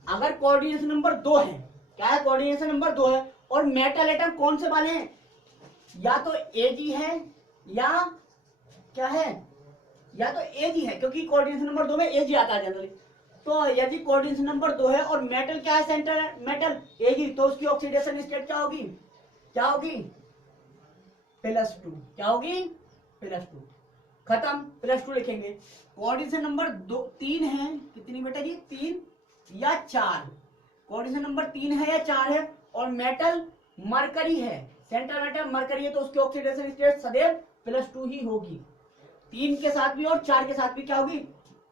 अगर कोऑर्डिनेशन नंबर 2 है, क्या है, कोऑर्डिनेशन नंबर 2 है, और मेटल एटम कौन से वाले हैं, या तो Ag है या क्या है, या तो Ag है, क्योंकि कोऑर्डिनेशन नंबर 2 में Ag आता है जनरली। तो यदि कोऑर्डिनेशन नंबर 2 है और मेटल क्या है, सेंटर मेटल Ag, तो उसकी ऑक्सीडेशन स्टेट क्या होगी, +2। क्या होगी, +2। खत्म, +2 लिखेंगे। कोऑर्डिनेशन नंबर 3 है, कितनी बेटा जी, 3 या 4, कोऑर्डिनेशन नंबर 3 है या 4 है, और मेटल मरकरी है, सेंटर मेटल मरकरी है, तो उसकी ऑक्सीडेशन स्टेट सदैव +2 ही होगी। 3 के साथ भी और 4 के साथ भी क्या होगी,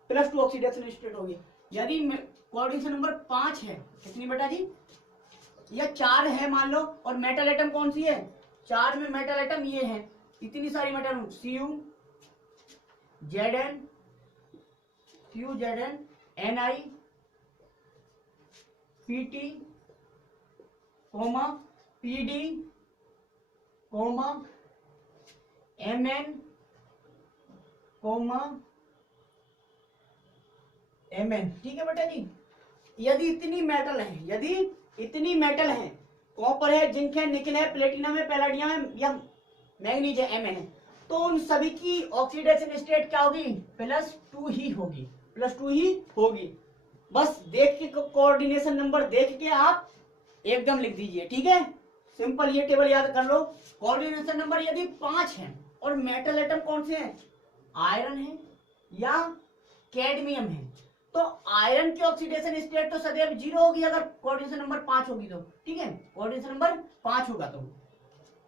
+2 ऑक्सीडेशन स्टेट होगी। यदि कोऑर्डिनेशन नंबर 5 है, कितनी बेटा जी, या 4 है मान लो, और मेटल एटम कौन सी है, 4 में मेटल एटम ये है, इतनी सारी metal, Cu Zn Ni Pt comma PD comma Mn comma Mn। ठीक है बेटा जी। यदि इतनी मेटल है, कॉपर है, जिंक है, निकल है, प्लेटिनम है, पैलाडियम है या मैग्नीज है, Mn है, तो उन सभी की ऑक्सीडेशन स्टेट क्या होगी? +2 ही होगी, +2 ही होगी। बस देख के कोऑर्डिनेशन नंबर देख के आप एकदम लिख दीजिए। ठीक है, सिंपल ये टेबल याद कर लो। कोऑर्डिनेशन नंबर यदि 5 है और मेटल एटम कौन से हैं? आयरन है या कैडमियम है, तो आयरन की ऑक्सीडेशन स्टेट तो सदैव 0 होगी अगर कोऑर्डिनेशन नंबर 5 होगी तो। ठीक है, कोऑर्डिनेशन नंबर 5 होगा तो।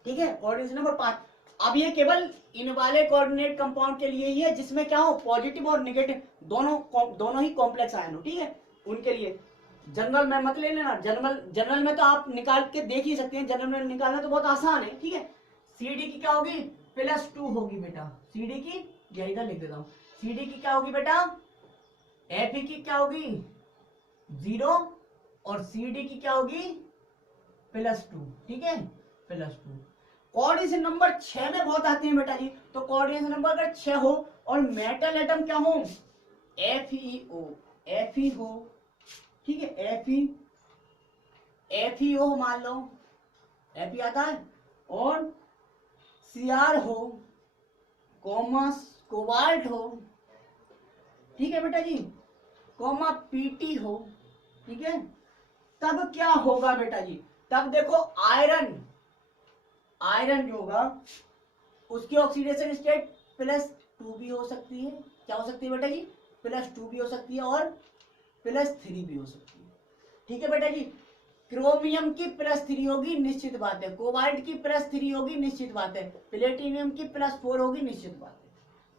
ठीक है, कोऑर्डिनेशन नंबर 5। अब ये केवल इन वाले कोऑर्डिनेट कंपाउंड के लिए ही है जिसमें क्या हो, पॉजिटिव और नेगेटिव दोनों ही कॉम्प्लेक्स आयन हो। ठीक है, उनके लिए जनरल में मत ले लेना। जनरल में तो आप निकाल के देख ही सकते हैं, जनरल में निकालना तो बहुत आसान है। ठीक है, CD की क्या होगी? +2 होगी बेटा। CD की, यही इधर लिख देता हूं, CD की क्या होगी बेटा? Fe की क्या होगी? 0 और CD की क्या होगी? +2। ठीक है, +2। कोऑर्डिनेशन नंबर 6 में बहुत आते हैं बेटा जी। तो कोऑर्डिनेशन नंबर अगर 6 हो और मेटल एटम क्या हो? Fe हो। ठीक है, FeO मान लो, Fe आता है, और Cr हो, कोबाल्ट हो। ठीक है बेटा जी, PT हो। ठीक है, तब क्या होगा बेटा जी? तब देखो आयरन जो होगा उसकी ऑक्सीडेशन स्टेट +2 भी हो सकती है। क्या हो सकती है बेटा जी? +2 भी हो सकती है और +3 भी हो सकती है। ठीक है बेटा जी, क्रोमियम की +3 होगी, निश्चित बात है। कोबाल्ट की +3 होगी, निश्चित बात है। प्लेटिनियम की +4 होगी, निश्चित बात है।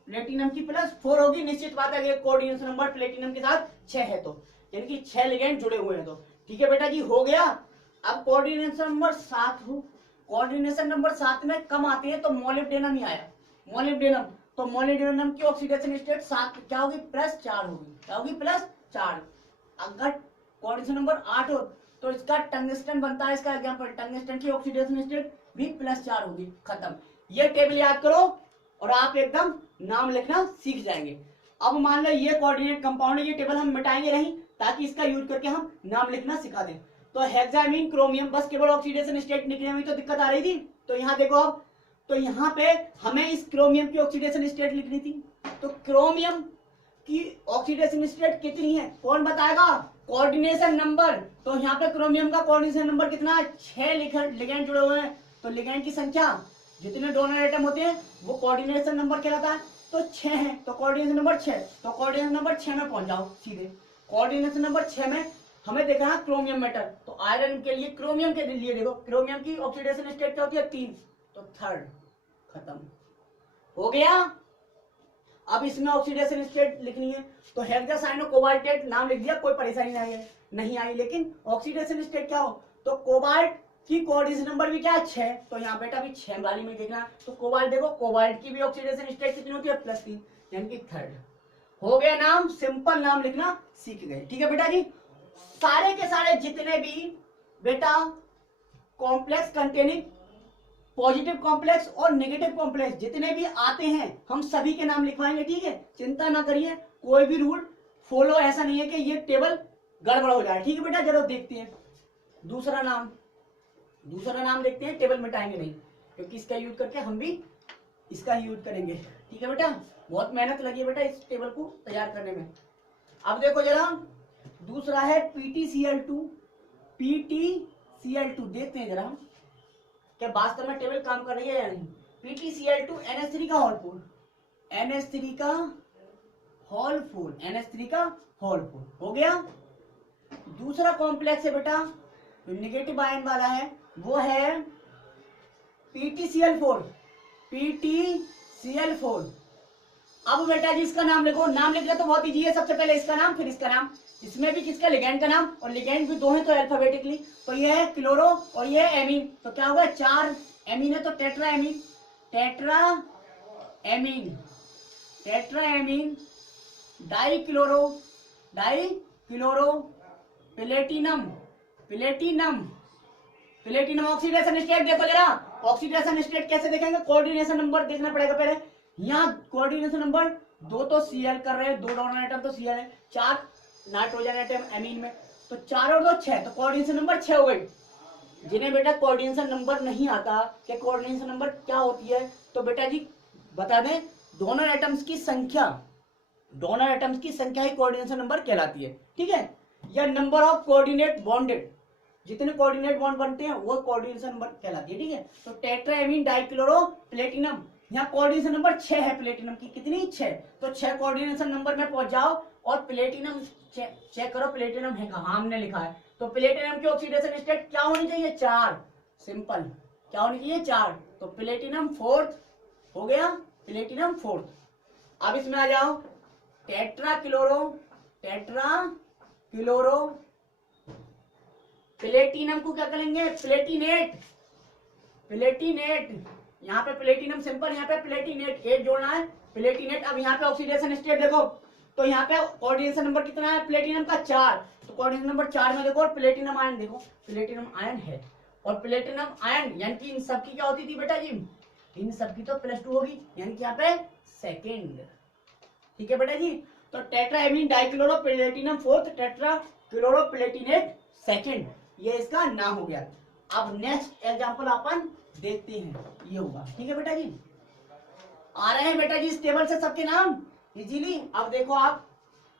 प्लेटिनम की +4 होगी, निश्चित बात है। अगर कोऑर्डिनेशन नंबर प्लेटिनम के साथ 6 है तो, यानी कि 6 लिगेंड जुड़े हुए हैं तो। ठीक है बेटा जी, हो गया। अब कोऑर्डिनेशन नंबर 7 हो। कोऑर्डिनेशन नंबर 7 में कम आते हैं तो मोलिब्डेनम ही आया, मोलिब्डेनम। तो मोलिब्डेनम की ऑक्सीडेशन स्टेट 7 क्या होगी? +4 होगी। क्या होगी? +4। अगर कोऑर्डिनेशन नंबर 8 हो तो इसका टंगस्टन बनता है, इसका एग्जांपल, टंगस्टन की ऑक्सीडेशन स्टेट भी +4 होगी। खत्म। ये टेबल याद करो और आप एकदम नाम लिखना सीख जाएंगे। अब मान लो ये कोऑर्डिनेट कंपाउंड है, ये टेबल हम मिटाएंगे नहीं ताकि इसका यूज करके हम नाम लिखना सिखा दें। तो हेक्सामीन क्रोमियम, बस केवल ऑक्सीडेशन स्टेट निकलने में तो दिक्कत आ रही थी। तो यहाँ देखो अब, तो यहाँ पे हमें इस क्रोमियम की ऑक्सीडेशन स्टेट लिखनी थी। तो क्रोमियम की ऑक्सीडेशन स्टेट कितनी है? कौन बताएगा? Coordination number. तो यहाँ पे क्रोमियम का कोऑर्डिनेशन नंबर कितना है? 6 लिगेंड जुड़े हुए हैं। तो लिगेंड की संख्या, जितने डोनर एटम होते हैं वो कोऑर्डिनेशन नंबर कहलाता है। तो 6 है तो कोऑर्डिनेशन नंबर 6। तो कोऑर्डिनेशन नंबर 6 में पहुंच जाओ सीधे। कोऑर्डिनेशन नंबर 6 में हमें देखना है क्रोमियम मेटल। तो आयरन के लिए, क्रोमियम के लिए देखो, क्रोमियम की ऑक्सीडेशन स्टेट क्या होती है? 3। तो 3rd। खत्म हो गया। अब इसमें ऑक्सीडेशन स्टेट लिखनी है तो हेक्सासाइनो कोबाल्टेट नाम लिख दिया, कोई परेशानी नहीं आई। लेकिन ऑक्सीडेशन स्टेट क्या हो? तो कोबाल्ट की कोऑर्डिनेशन नंबर भी क्या है? 6। तो यहाँ बेटा भी 6 वाली में देखना। तो कोबाल्ट देखो, कोबाल्ट की भी ऑक्सीडेशन स्टेट कितनी होती है? +3, यानी कि 3rd। हो गया नाम, सिंपल नाम लिखना सीख गए। ठीक है बेटा जी, सारे के सारे जितने भी बेटा कॉम्प्लेक्स कंटेनिंग पॉजिटिव कॉम्प्लेक्स और नेगेटिव कॉम्प्लेक्स जितने भी आते हैं हम सभी के नाम लिखवाएंगे। ठीक है, चिंता ना करिए, कोई भी रूल फॉलो ऐसा नहीं है कि ये टेबल गड़बड़ हो जाए। ठीक है बेटा, जरूर देखते हैं दूसरा नाम देखते हैं। टेबल मिटाएंगे नहीं क्योंकि इसका यूज करके हम भी इसका ही यूज करेंगे। ठीक है बेटा, बहुत मेहनत लगी है बेटा इस टेबल को तैयार करने में। अब देखो जरा, दूसरा है PtCl2। PtCl2 देखते हैं जरा क्या वास्तव में टेबल काम कर रही है या नहीं। PtCl2 NH3 का होल फोर, NH3 का होल फोर हो गया। दूसरा कॉम्प्लेक्स है बेटा जो निगेटिव आयन वाला है वो है PtCl4। अब बेटा जी इसका नाम लिखो। नाम लिखना तो बहुत इजी है, सबसे पहले इसका नाम फिर इसका नाम। इसमें भी किसका? लिगेंड का नाम, और लिगेंड भी 2 है तो अल्फाबेटिकली। तो ये है क्लोरो और ये है एमीन। तो क्या होगा? 4 एमीन है तो tetra amine, die chloro platinum platinum oxidation state देखो जरा, ऑक्सीडेशन स्टेट कैसे देखेंगे, कोऑर्डिनेशन नंबर देखना पड़ेगा पहले। यहाँ कोऑर्डिनेशन नंबर 2 तो Cl कर रहे हैं, 2 डोनर एटम तो Cl है, 4 नाइट्रोजन एटम एमीन में, तो 4 और 2 6, तो कोऑर्डिनेशन नंबर 6 हो गई। जिन्हें बेटा कोऑर्डिनेशन नंबर नहीं आता कि कोऑर्डिनेशन नंबर क्या होती है, तो बेटा जी बता दें, डोनर एटम्स की संख्या, डोनर एटम्स की संख्या ही कोऑर्डिनेशन नंबर कहलाती है, ठीक है। या नंबर ऑफ कोऑर्डिनेट बॉन्डेड, जितने कोऑर्डिनेट बॉन्ड बनते हैं वो कोऑर्डिनेशन नंबर कहलाती है, ठीक है। तो टेट्राएमीन डाइक्लोरो प्लेटिनम, यहाँ कोऑर्डिनेशन नंबर 6 है प्लेटिनम की, कितनी 6, तो 6 कोऑर्डिनेशन नंबर में पहुंच जाओ और प्लेटिनम चेक करो प्लेटिनम है कहाँ, हमने लिखा है, तो प्लेटिनम की ऑक्सीडेशन स्टेट क्या होनी चाहिए 4, सिंपल, क्या होनी चाहिए 4, तो प्लेटिनम 4th हो गया, प्लेटिनम 4th। अब इसमें आ जाओ टेट्रा क्लोरो प्लेटिनम को क्या करेंगे, प्लेटिनेट, यहाँ पे प्लेटिनम सिंपल, यहाँ पे प्लेटिनेट 8 जोड़ना है, प्लेटिनेट। अब यहाँ पे ऑक्सीडेशन स्टेट देखो, तो यहाँ पे कोऑर्डिनेशन नंबर कितना है प्लेटिनम का 4, तो कोऑर्डिनेशन नंबर 4 में देखो, और प्लेटिनम आयन देखो, प्लेटिनम आयन है, और प्लेटिनम आयन यानी कि इन सबकी क्या होती थी बेटा जी, इन सबकी तो +2 होगी, यानी कि यहाँ पे सेकेंड, ठीक है बेटा जी। तो tetraammine dichloro platinum 4th, tetra chloro Palatinate 2nd, ये इसका नाम हो गया। अब नेक्स्ट एग्जांपल अपन देखते हैं, ये होगा, ठीक है बेटा जी। आ रहे हैं बेटा जी इस टेबल से सबके नाम इजीली। अब देखो आप,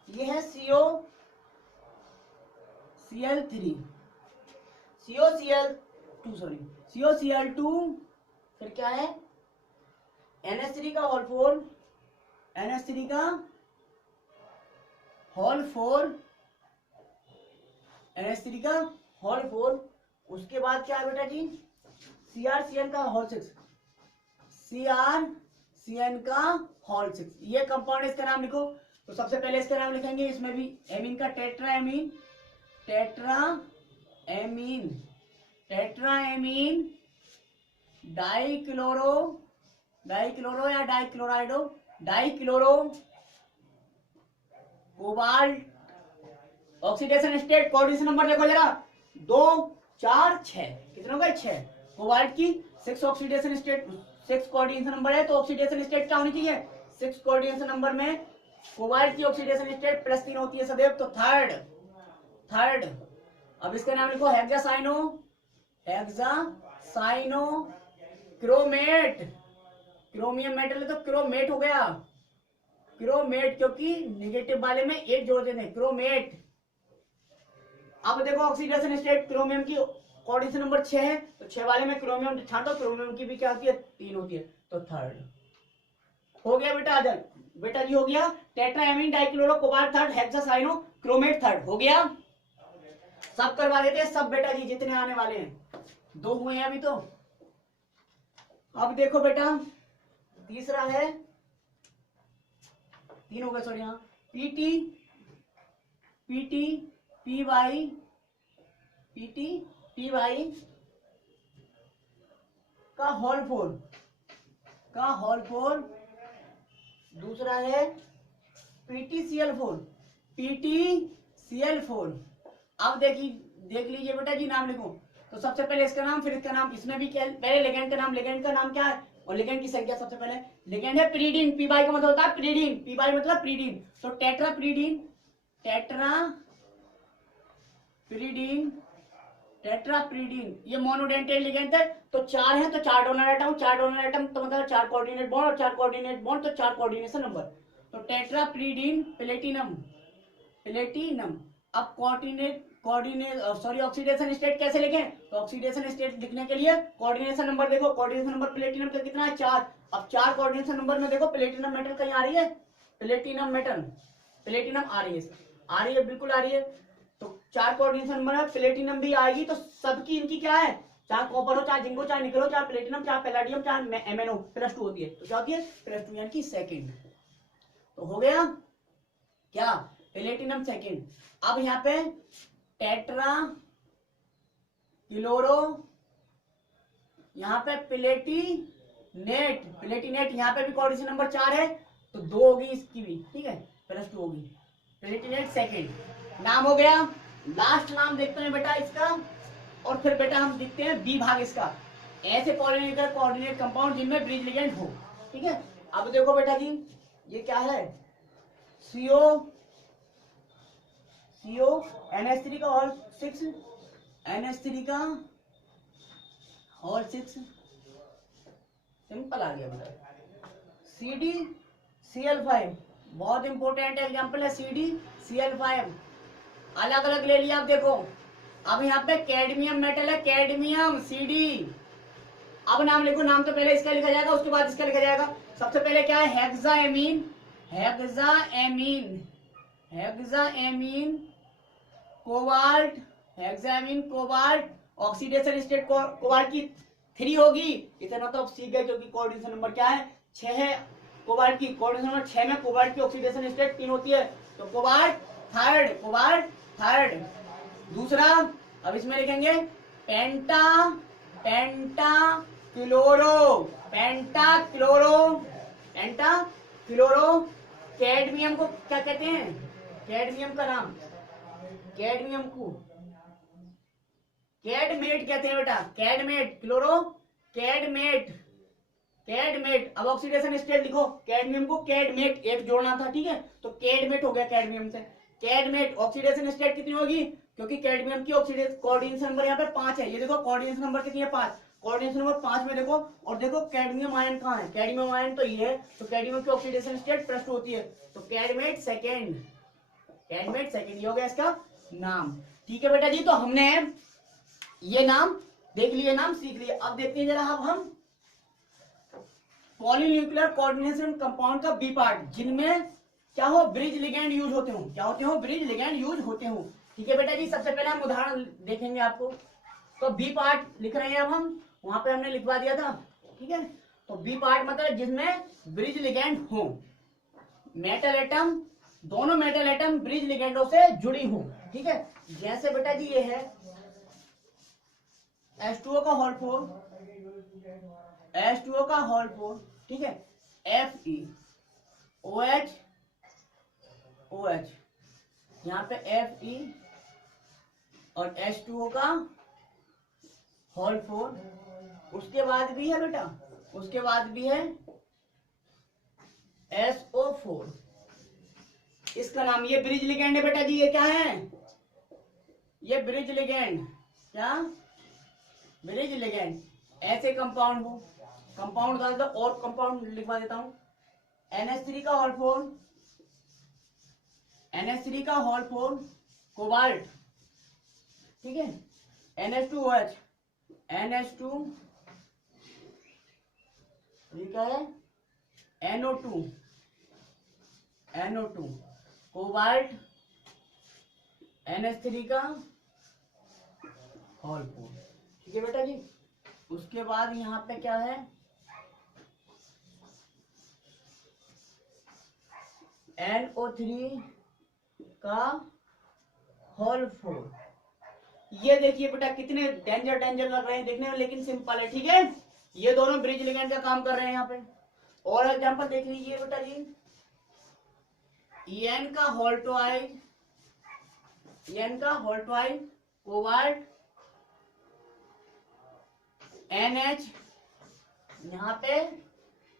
ये है COCl2, फिर क्या है NH3 का होल 4, NH3 का होल 4, NH3 का होल 4, उसके बाद क्या है बेटा जी CrCn का होल 6, CrCn का होल 6, ये कंपाउंड, इसका नाम लिखो। तो सबसे पहले इसका नाम लिखेंगे, इसमें भी एमीन का टेट्राएमीन डाइक्लोरो या dichlorido, dichloro cobalt, oxidation state coordination number देखो जरा, 2 4 6, कितने हो गए 6, कोबाल्ट की 6 ऑक्सीडेशन स्टेट, 6 कोऑर्डिनेशन नंबर है, तो ऑक्सीडेशन स्टेट क्या होनी चाहिए 6 कोऑर्डिनेशन नंबर में कोबाल्ट की ऑक्सीडेशन स्टेट +3 होती है सदैव, तो थर्ड। अब इसका नाम लिखो हेक्सासाइनो क्रोमेट, क्रोमियम मेटल है तो क्रोमेट हो गया, क्रोमेट, क्योंकि नेगेटिव वाले में 1 जोड़ देते हैं, क्रोमेट। अब देखो ऑक्सीडेशन स्टेट क्रोमियम की कोऑर्डिनेशन नंबर 6 है, तो 6 वाले में क्रोमियम छांटो, क्रोमियम की भी क्या होती है 3 होती है, तो 3rd हो गया बेटा। बेटा जी हो गया tetraammine dichloro cobalt 3rd, hexacyano chromate 3rd हो गया। सब करवा देते हैं सब बेटा जी, जितने आने वाले हैं, 2 हुए हैं अभी तो। अब देखो बेटा तीसरा है, 3 हो गए सॉरी, यहाँ पी वाई का होल 4, दूसरा है PTCl4। अब देख लीजिए बेटा जी, नाम लिखो। तो सबसे पहले इसका नाम, फिर इसका नाम, इसमें भी क्या पहले लिगेंड का नाम क्या है, और लिगेंड की संख्या। सबसे पहले लिगेंड है प्रीडीन, पी बाई का मतलब होता है प्रीडीन, पी बाई मतलब प्रीडीन, तो टेट्राप्रीडीन ये मोनोडेंटेट लिगेंड है, तो 4 है, तो 4 डोनर एटम तो मतलब 4 कोऑर्डिनेट बॉन्ड, और 4 कोऑर्डिनेट बॉन्ड तो 4 कोऑर्डिनेशन नंबर, तो टेट्राप्रीडीन प्लेटिनम। अब ऑक्सीडेशन स्टेट कैसे लिखें, तो ऑक्सीडेशन स्टेट लिखने के लिए कोऑर्डिनेशन नंबर देखो, कोऑर्डिनेशन नंबर प्लेटिनम का कितना है 4, अब 4 कोऑर्डिनेशन नंबर में देखो प्लेटिनम मेटल कहीं आ रही है, प्लेटिनम आ रही है, बिल्कुल आ रही है, तो 4 कोऑर्डिनेशन नंबर है, प्लेटिनम भी आएगी, तो सबकी इनकी क्या है, चाहे कॉपर हो, चाहे जिंक हो, चाहे निकल हो, चाहे प्लेटिनम, चाहे पैलेडियम, चाहे MnO +2 होती है, तो क्या होती है +2 यानी कि 2nd, तो हो गया क्या प्लेटिनम 2nd। अब यहाँ पे टेट्रा क्लोरो, यहाँ पे प्लेटिनेट, यहाँ पे भी कोऑर्डिनेशन नंबर 4 है, तो 2 होगी इसकी भी, ठीक है +2 होगी, प्लेटिनेट 2nd नाम हो गया। लास्ट नाम देखते हैं बेटा इसका, और फिर बेटा हम देखते हैं बी भाग इसका, ऐसे पॉलीन्यूक्लियर कोऑर्डिनेट कंपाउंड जिनमें ब्रिज लिगेंड हो। ठीक है, अब देखो बेटा जी ये क्या है, CO NH3 का होल 6, NH3 का होल 6, सिंपल आ गया बेटा। CdCl5 बहुत इंपॉर्टेंट एग्जांपल है, CdCl5 अलग अलग ले लिया। आप देखो अब यहाँ पे कैडमियम मेटल है, कैडमियम Cd। अब नाम लिखो, नाम तो पहले इसका लिखा जाएगा उसके बाद इसका लिखा जाएगा। सबसे पहले क्या है, hexaammine, hexaammine, hexaammine cobalt, hexaammine cobalt, oxidation state cobalt की 3 होगी। इतना तो आप सीख गए क्योंकि कोऑर्डिनेशन नंबर क्या है, 6 है। कोबाल्ट की कोऑर्डिनेशन नंबर 6 में कोबाल्ट की ऑक्सीडेशन स्टेट 3 होती है, तो कोबाल्ट थर्ड, कोबाल्ट थर्ड। दूसरा अब इसमें लिखेंगे पेंटा, पेंटा क्लोरो, पेंटा क्लोरो, पेंटा क्लोरो। कैडमियम को क्या कहते हैं, कैडमियम का नाम, कैडमियम को कैडमेट कहते हैं बेटा, कैडमेट, क्लोरो कैडमेट, कैडमेट। अब ऑक्सीडेशन स्टेट लिखो, कैडमियम को कैडमेट 8 जोड़ना था, ठीक है, तो कैडमेट हो गया कैडमियम से। कैडमेट ऑक्सीडेशन स्टेट कितनी होगी, क्योंकि कैडमियम की ऑक्सीडेशन कोऑर्डिनेशन नंबर यहाँ पे 5 है। ये देखो कोऑर्डिनेशन नंबर कितनी है, 5। कोऑर्डिनेशन नंबर 5 में देखो, और देखो कैडमियम आयन कहाँ है, कैडमियम आयन तो ये है, तो कैडमियम की ऑक्सीडेशन स्टेट +2 होती है, तो कैडमेट सेकेंड, कैडमेट सेकेंड ये हो गया इसका नाम। ठीक है बेटा जी, तो हमने ये नाम देख लिए, नाम सीख लिए। अब देखते हैं जरा अब हम पॉलीन्यूक्लियर कोऑर्डिनेशन कंपाउंड का बी पार्ट, जिनमें क्या हो, ब्रिज लिगैंड यूज होते हो, क्या होते हो, ब्रिज लिगैंड यूज होते हो। ठीक है बेटा जी, सबसे पहले हम उदाहरण देखेंगे आपको। तो बी पार्ट लिख रहे हैं अब हम, वहां पे हमने लिखवा दिया था। ठीक है, तो बी पार्ट मतलब जिसमें ब्रिज लिगैंड हो, मेटल एटम, दोनों मेटल एटम ब्रिज लिगैंडों से जुड़ी हो। ठीक है, जैसे बेटा जी ये है H2O का होल 4, H2O का होल 4, ठीक है, Fe OH OH, यहाँ पे Fe और H2O का होल 4। उसके बाद भी है बेटा, उसके बाद भी है SO4, इसका नाम, ये ब्रिज लिगैंड है बेटा जी। ये क्या है, ये ब्रिज लिगैंड, क्या ब्रिज लिगैंड। ऐसे कंपाउंड हो, कंपाउंड डाल दो और कंपाउंड लिखवा देता हूं, NH3 का होल 4, NH3 का होल 4 कोबाल्ट, ठीक है, NH2OH, NH2, ये क्या है, NO2, NO2 कोबाल्ट, NH3 का होल 4। ठीक है बेटा जी, उसके बाद यहाँ पे क्या है, NO3 का होल 4। ये देखिए बेटा कितने डेंजर डेंजर लग रहे हैं देखने में, लेकिन सिंपल है। ठीक है, ये दोनों ब्रिज लिगैंड का काम कर रहे हैं यहाँ पे। और एग्जांपल देख लीजिए बेटा जी, En का होल 2, En का होल 2 कोबाल्ट, NH, यहाँ पे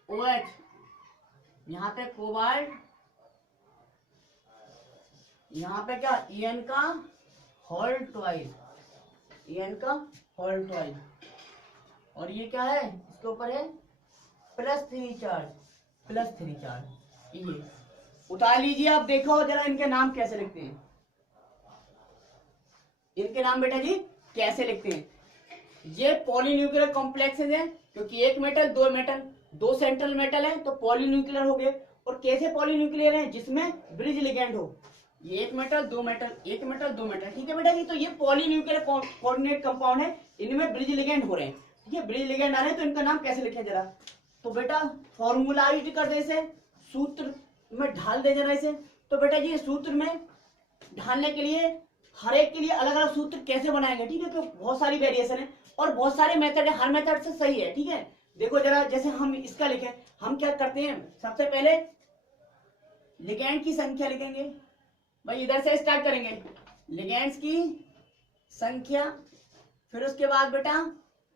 OH, यहाँ पे कोबाल्ट, यहाँ पे क्या, En का होल 2, En का होल 2, और ये क्या है, इसके ऊपर है +3 चार्ज, +3 चार्ज। ये उतार लीजिए। आप देखो जरा इनके नाम कैसे लिखते हैं, इनके नाम बेटा जी कैसे लिखते हैं। ये पॉलीन्यूक्लियर कॉम्प्लेक्सेस है, क्योंकि एक मेटल, दो मेटल, दो सेंट्रल मेटल है तो पॉलीन्यूक्लियर हो गए। और कैसे पॉलीन्यूक्लियर है, जिसमें ब्रिज लिगैंड हो, ये एक मेटल, दो मेटल, एक मेटल, दो मेटल। ठीक है बेटा जी, तो ये पॉलीन्यूक्लियर कोऑर्डिनेट कंपाउंड है, इनमें ब्रिज लिगैंड हो रहे हैं। ठीक है, ब्रिज लिगैंड आ रहे हैं तो इनका नाम कैसे लिखे जरा, तो बेटा फॉर्मूलाइज कर दे इसे, सूत्र में ढाल दे जरा इसे। तो बेटा जी सूत्र में ढालने के लिए हर एक के लिए अलग अलग सूत्र कैसे बनाएंगे, ठीक है, तो बहुत सारी वेरिएशन है और बहुत सारे मेथड है, हर मेथड से सही है। ठीक है, देखो जरा, जैसे हम इसका लिखें, हम क्या करते हैं, सबसे पहले लिगैंड की संख्या लिखेंगे भाई, इधर से स्टार्ट करेंगे, लिगैंड्स की संख्या फिर उसके बाद बेटा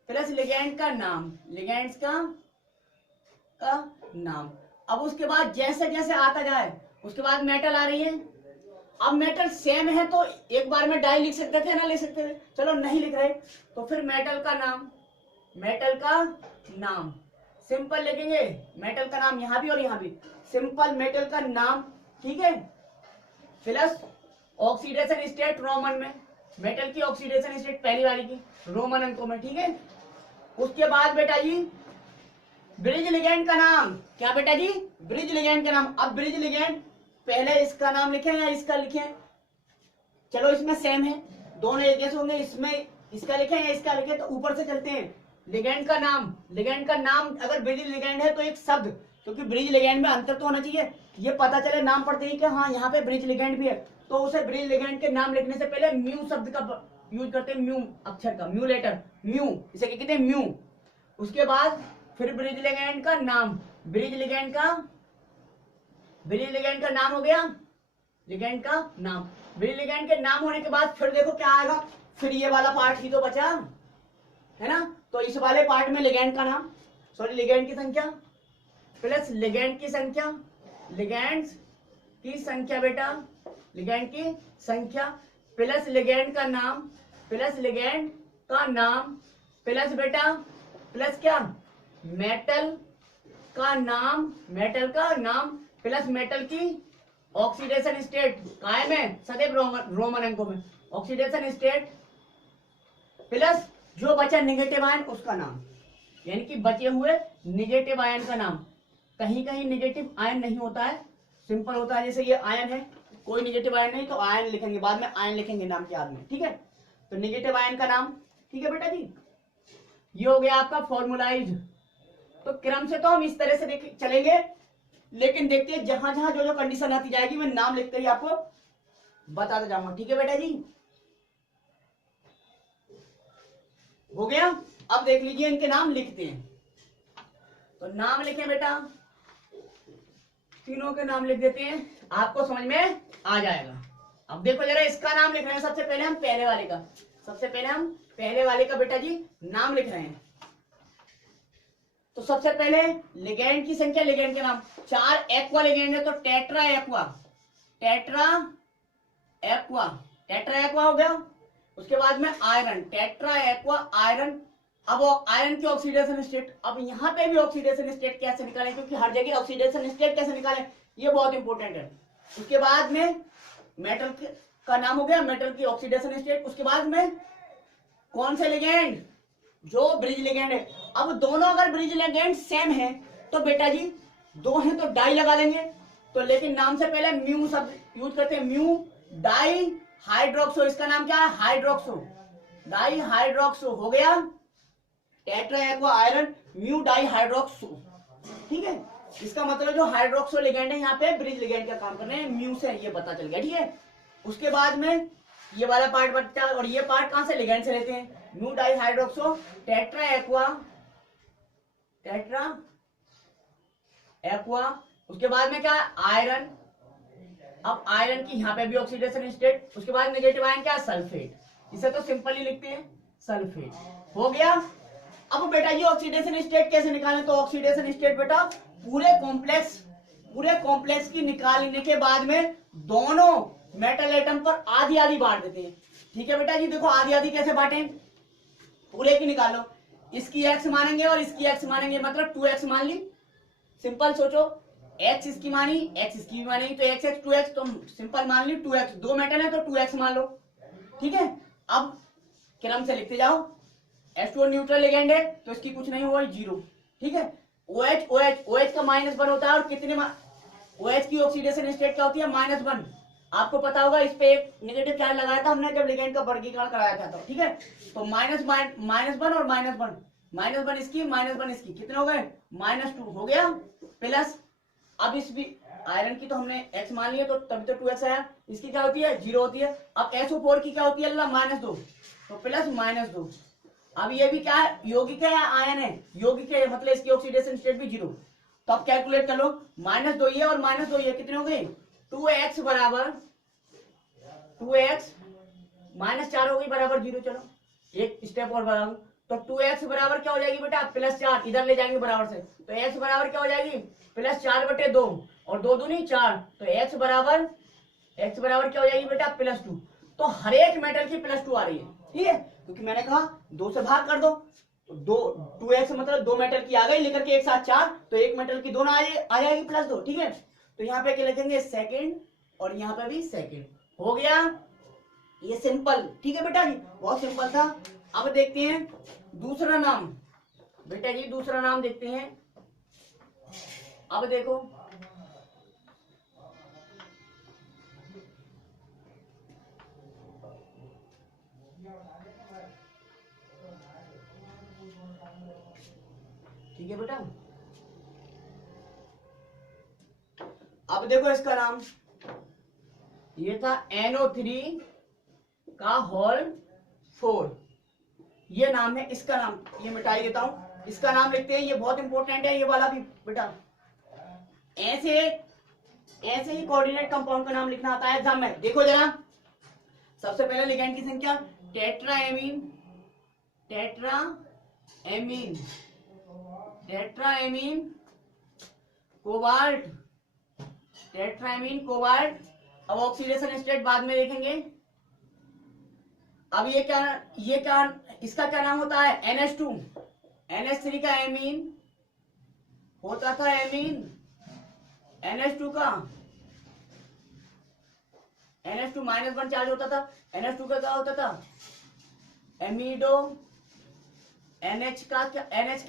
प्लस लिगेंड का नाम, लिगेंड्स का नाम। अब उसके बाद जैसे जैसे आता जाए उसके बाद मेटल आ रही है। अब मेटल सेम है तो एक बार में डाई लिख सकते थे ना, लिख सकते थे, चलो नहीं लिख रहे तो फिर मेटल का नाम, मेटल का नाम सिंपल लिखेंगे, मेटल का नाम यहां भी और यहां भी सिंपल मेटल का नाम, ठीक है। प्लस ऑक्सीडेशन स्टेट रोमन में, मेटल की ऑक्सीडेशन स्टेट पहली वाली की रोमन अंकों में, ठीक है। उसके बाद बेटा जी ब्रिज लिगेंड का नाम, क्या बेटा जी, ब्रिज लिगेंड का नाम। अब ब्रिज लिगेंड पहले इसका नाम लिखें या इसका लिखें, चलो इसमें सेम है, दोनों एक जैसे होंगे, इसमें इसका लिखें या इसका लिखें, तो ऊपर से चलते हैं। लिगेंड का नाम, लिगेंड का नाम अगर ब्रिज लिगेंड है तो एक शब्द, क्योंकि ब्रिज लिगेंड में अंतर तो होना चाहिए, ये पता चले नाम पढ़ते ही कि हाँ यहाँ पे ब्रिज लिगेंड भी है, तो उसे ब्रिज लिगेंड के नाम लिखने से पहले म्यू शब्द का यूज करते हैं, म्यू अक्षर का, म्यू लेटर, म्यू, इसे क्या कहते हैं, म्यू। उसके बाद फिर ब्रिज लिगेंड का नाम, ब्रिज लिगेंड का नाम हो गया, लिगेंड का नाम। ब्रिज लिगेंड के नाम होने के बाद फिर देखो क्या आएगा, फिर ये वाला पार्ट ही तो बचा है ना, तो इस वाले पार्ट में लिगेंड का नाम, सॉरी लिगेंड की संख्या प्लस लिगेंड की संख्या, लिगेंड्स की संख्या बेटा, लिगेंड की संख्या प्लस लिगेंड का नाम, प्लस लिगेंड का नाम प्लस बेटा प्लस क्या, मेटल का नाम, मेटल का नाम प्लस मेटल की ऑक्सीडेशन स्टेट, कायम है सदैव रोमन अंकों में, ऑक्सीडेशन स्टेट प्लस जो बचा निगेटिव आयन उसका नाम, यानी कि बचे हुए निगेटिव आयन का नाम। कहीं कहीं निगेटिव आयन नहीं होता है, सिंपल होता है, जैसे ये आयन है, कोई निगेटिव आयन नहीं तो आयन लिखेंगे, बाद में आयन लिखेंगे नाम के बाद में, ठीक है। तो निगेटिव आयन का नाम, ठीक है बेटा जी। ये हो गया आपका फॉर्मुलाइज। तो क्रम से तो हम इस तरह से चलेंगे, लेकिन देखते हैं जहां जहां जो जो कंडीशन आती जाएगी मैं नाम लिखते ही आपको बताता जाऊंगा, ठीक है बेटा जी। हो गया। अब देख लीजिए इनके नाम लिखते हैं, तो नाम लिखें बेटा, तीनों के नाम लिख देते हैं, आपको समझ में आ जाएगा। अब देखो जरा इसका नाम लिख रहे हैं, सबसे पहले हम पहले वाले का, सबसे पहले हम पहले वाले का बेटा जी नाम लिख रहे हैं। तो सबसे पहले लिगेंड की संख्या, लिगेंड के नाम, 4 एक्वा लिगेंड है तो tetra aqua, tetra aqua, tetra aqua हो गया। उसके बाद में आयरन, टेट्रा एक्वा आयरन। अब आयरन की ऑक्सीडेशन स्टेट, अब यहाँ पे भी ऑक्सीडेशन स्टेट कैसे निकालें, क्योंकि हर जगह ऑक्सीडेशन स्टेट कैसे निकालें ये बहुत इंपॉर्टेंट है। उसके बाद में मेटल का नाम हो गया, मेटल की ऑक्सीडेशन स्टेट। उसके बाद में कौन से लिगेंड, जो ब्रिज लिगेंड है। अब दोनों अगर ब्रिज लिगेंड सेम है तो बेटा जी दो हैं तो डाई लगा देंगे, तो लेकिन नाम से पहले म्यू शब्द यूज करते हैं, म्यू डाई हाइड्रोक्सो, इसका नाम क्या है, हाइड्रोक्सो, डाई हाइड्रोक्सो हो गया। Tetra aqua iron mu di hydroxo, ठीक है। इसका मतलब जो हाइड्रोक्सो लिगेंड है यहाँ पे ब्रिज लिगेंड का काम कर रहे हैं, म्यू से ये पता चल गया, ठीक है। उसके बाद में ये वाला पार्ट बचता है, और ये पार्ट कहां से, लिगेंड से लेते हैं, mu di hydroxo tetra aqua, tetra aqua. उसके बाद में क्या है, आयरन। अब आयरन की यहाँ पे भी ऑक्सीडेशन स्टेट। उसके बाद नेगेटिव आयन क्या है, सल्फेट, इसे तो सिंपल ही लिखते हैं सल्फेट, हो गया। अब बेटा ये ऑक्सीडेशन स्टेट कैसे निकालें, तो ऑक्सीडेशन स्टेट बेटा पूरे कॉम्प्लेक्स की निकालने के बाद में दोनों मेटल एटम पर आधी आधी बांट देते हैं, ठीक है बेटा जी। देखो आधी आधी कैसे बांटे, पूरे की निकालो, इसकी x मानेंगे और इसकी x मानेंगे, मतलब 2x मान ली, सिंपल सोचो, x इसकी मानी, x इसकी भी मानेगी, तो x 2x, तो सिंपल मान ली 2x, दो मेटल है तो 2x मान लो, ठीक है। अब क्रम से लिखते जाओ, H2O न्यूट्रल लिगेंड है तो इसकी कुछ नहीं हुआ, 0, ठीक है। OH का -1 होता है, और कितने OH की ऑक्सीडेशन स्टेट क्या होती है, -1। आपको पता होगा, इस पे एक नेगेटिव चार्ज लगाया था हमने जब लिगेंड का वर्गीकरण कराया था, तो ठीक है। तो -1 और -1 इसकी, -1 इसकी, कितने हो गए, -2 हो गया। प्लस अब इस भी आयरन की तो हमने x मान लिया, तो तभी तो 2x आया, इसकी क्या होती है, 0 होती है। अब SO4 की क्या होती है, -2, तो प्लस -2। अब ये भी क्या है, यौगिक है या आयन है, यौगिक है, मतलब इसकी ऑक्सीडेशन स्टेट भी 0। तो अब कैलकुलेट कर लो, -2 ये और -2 ये कितने हो गए, 2x बराबर 2x -4 हो गई बराबर 0। चलो एक स्टेप और बढ़ाऊं तो 2x बराबर क्या हो जाएगी बेटा +4, इधर ले जाएंगे बराबर से, तो x बराबर क्या हो जाएगी +4/2 और 2 दूनी 4, तो x बराबर क्या हो जाएगी बेटा +2। तो हर एक मेटल की +2 आ रही है, ठीक है, क्योंकि मैंने कहा 2 से भाग कर दो, तो 2x मतलब 2 मेटल की आ गई लेकर के एक साथ 4, तो एक मेटल की दोनों आ जाएगी +2, ठीक है। तो यहाँ पे क्या लिखेंगे सेकेंड और यहाँ पे भी सेकेंड, हो गया ये सिंपल, ठीक है बेटा जी, बहुत सिंपल था। अब देखते हैं दूसरा नाम, बेटा जी दूसरा नाम देखते हैं। अब देखो ठीक है बेटा, अब देखो इसका नाम, ये था NO3 का होल 4, ये नाम है इसका नाम, ये मिटाई देता हूं, इसका नाम लिखते हैं, ये बहुत इंपॉर्टेंट है ये वाला भी बेटा, ऐसे ही कोऑर्डिनेट कंपाउंड का नाम लिखना आता है एग्जाम में। देखो जरा, सबसे पहले लिगेंड की संख्या टेट्राएमीन कोबाल्ट, अब ऑक्सीडेशन स्टेट बाद में देखेंगे। अब ये क्या इसका क्या नाम होता है NH2, NH3 का एमीन होता था, एमीन NH2 का NH2 -1 चार्ज होता था, NH2 का क्या होता था एमिडो, NH का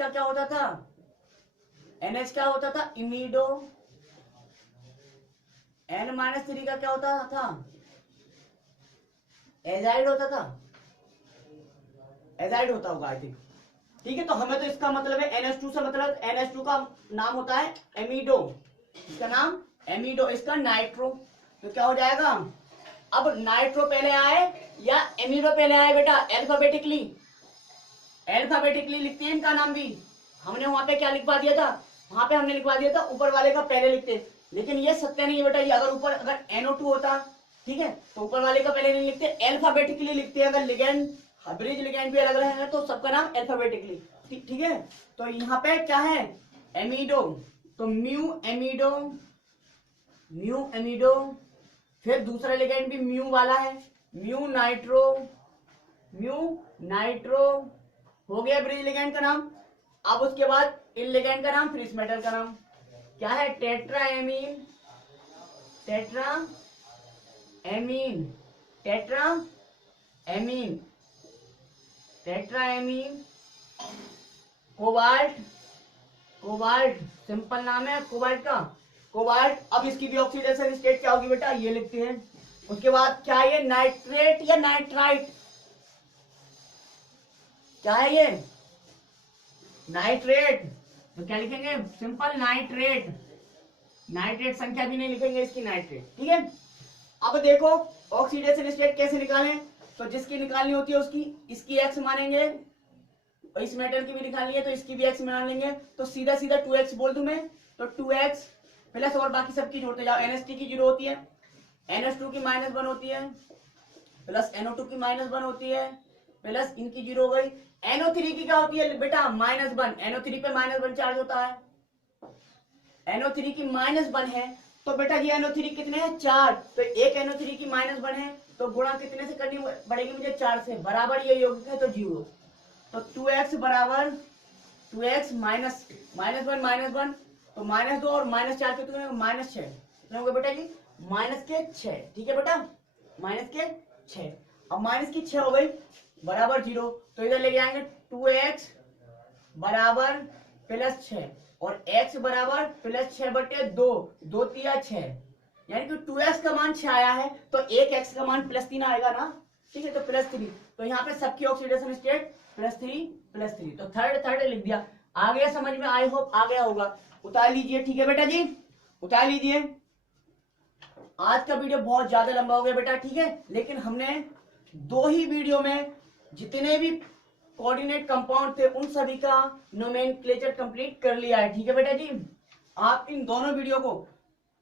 क्या होता था, NH क्या होता था इमिडो, N-3 का क्या होता था एजाइड होता था, एजाइड होता होगा आई थिंक, ठीक है। तो हमें तो इसका मतलब है NH2 से मतलब NH2 का नाम होता है एमिडो, इसका नाम एमिडो, इसका नाइट्रो, तो क्या हो जाएगा, अब नाइट्रो पहले आए या एमिडो पहले आए बेटा, अल्फाबेटिकली लिखते हैं इनका नाम भी, हमने वहां पे क्या लिखवा दिया था, वहां पे हमने लिखवा दिया था ऊपर वाले का पहले लिखते, लेकिन ये सत्य नहीं है बेटा, ये अगर NO2 होता, ठीक है, तो ऊपर वाले का पहले नहीं लिखते, अल्फाबेटिकली लिखते, अगर लिगेंड ब्रिज लिगेंड भी अलग अलग है तो सबका नाम अल्फाबेटिकली, ठीक है। तो यहाँ पे क्या है एमिडो, तो म्यू एमिडो, फिर दूसरा लिगेंड भी म्यू वाला है, म्यू नाइट्रो हो गया ब्रिज लिगेंड का नाम। अब उसके बाद इन लिगेंड का नाम, फिर इस मेटल का नाम क्या है टेट्राएमीन कोबाल्ट सिंपल नाम है कोबाल्ट। अब इसकी भी ऑक्सीडेशन स्टेट क्या होगी बेटा, ये लिखते हैं। उसके बाद क्या है ये नाइट्रेट या नाइट्राइट, क्या है ये नाइट्रेट, तो क्या लिखेंगे सिंपल नाइट्रेट संख्या भी नहीं लिखेंगे इसकी, नाइट्रेट, ठीक है। अब देखो ऑक्सीडेशन स्टेट कैसे निकालें, तो जिसकी निकालनी होती है उसकी इसकी x मानेंगे, और इस मेटल की भी निकालनी है तो इसकी भी x मान लेंगे, तो सीधा 2x बोल दूं मैं, तो 2x प्लस और बाकी सबकी जोड़ते जाओ, NH3 की 0 होती है, NH2 की -1 होती है, प्लस NO2 की -1 होती है, प्लस इनकी 0 हो गई, NO3 की क्या होती है बेटा -1, NO3 पे -1 चार्ज होता है, NO3 की -1 है, तो बेटा ये NO3 कितने हैं 4, तो एक NO3 की -1 है तो गुणा कितने से करनी पड़ेगी मुझे 4 से, बराबर ये यौगिक है तो 0, तो 2x बराबर 2x -1 तो -2 और -4 कितने -6 कितने होंगे बेटा जी -6, ठीक है बेटा -6, अब -6 हो गई बराबर 0, तो इधर लेके आएंगे 2x बराबर +6 और x बराबर +6/2, 2 तिया 6, यानी कि 2x का मान 6 आया है तो एक x का मान +3 आएगा ना, ठीक है, तो +3, तो यहाँ पे सबकी ऑक्सीडेशन स्टेट +3, तो थर्ड लिख दिया। आ गया समझ में, आई होप आ गया होगा, उतार लीजिए, ठीक है बेटा जी, उतार लीजिए। आज का वीडियो बहुत ज्यादा लंबा हो गया बेटा, ठीक है, लेकिन हमने 2 ही वीडियो में जितने भी कोऑर्डिनेट कंपाउंड थे उन सभी का नोमेनक्लेचर कंप्लीट कर लिया है, ठीक है बेटा जी। आप इन दोनों वीडियो को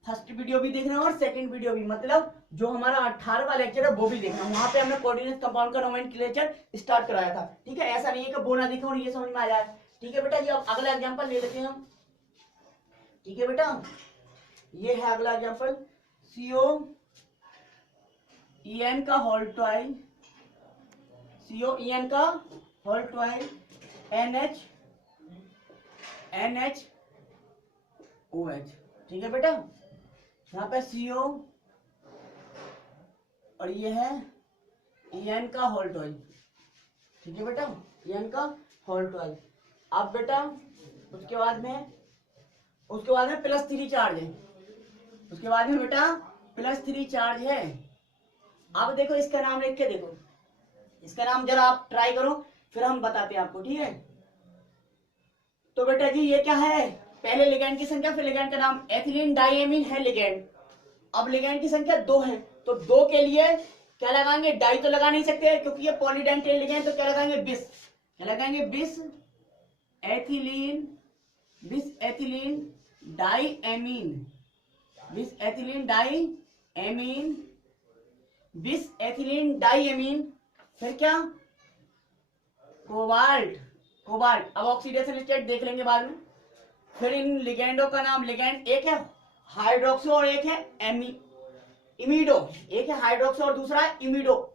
फर्स्ट वीडियो भी देख रहे हैं और सेकंड वीडियो भी, मतलब जो हमारा 18वां लेक्चर है वो भी देख रहे हैं। वहां पे हमने कोऑर्डिनेट कंपाउंड का नोमेनक्लेचर स्टार्ट कराया था, ठीक है। ऐसा नहीं है कि वो ना दिखे और ये समझ में आ जाए, ठीक है बेटा। ये अब अगला एग्जांपल ले लेते हैं हम, ठीक है बेटा। ये है अगला एग्जांपल, COEN का होल ट्वाइस, COEN का होल ट्वाइस NHOH, ठीक है बेटा। यहाँ पे CO और ये है EN का होल ट्वाइस, ठीक है बेटा, EN का होल ट्वाइस। अब बेटा उसके बाद में +3 चार्ज है, उसके बाद में बेटा +3 चार्ज है। अब देखो इसका नाम लिख के देखो, इसका नाम जरा आप ट्राई करो, फिर हम बताते हैं आपको, ठीक है। तो बेटा जी ये क्या है, पहले लिगैंड की संख्या, फिर लिगैंड का नाम। एथिलीन डाइएमीन है लिगैंड। अब लिगैंड की संख्या 2 है, तो 2 के लिए क्या लगाएंगे, डाई तो लगा नहीं सकते क्योंकि ये पॉलीडेंटेट लिगैंड, तो क्या लगाएंगे, बिस। क्या लगाएंगे, बिस एथिलीन डाइएमीन, बिस एथिलीन डाइएमीन। फिर क्या, कोबाल्ट। अब ऑक्सीडेशन स्टेट देख लेंगे बाद में। फिर इन लिगेंडों का नाम, लिगेंड एक है हाइड्रोक्सो और एक है इमिडो, एक है हाइड्रोक्सो और दूसरा है इमिडो,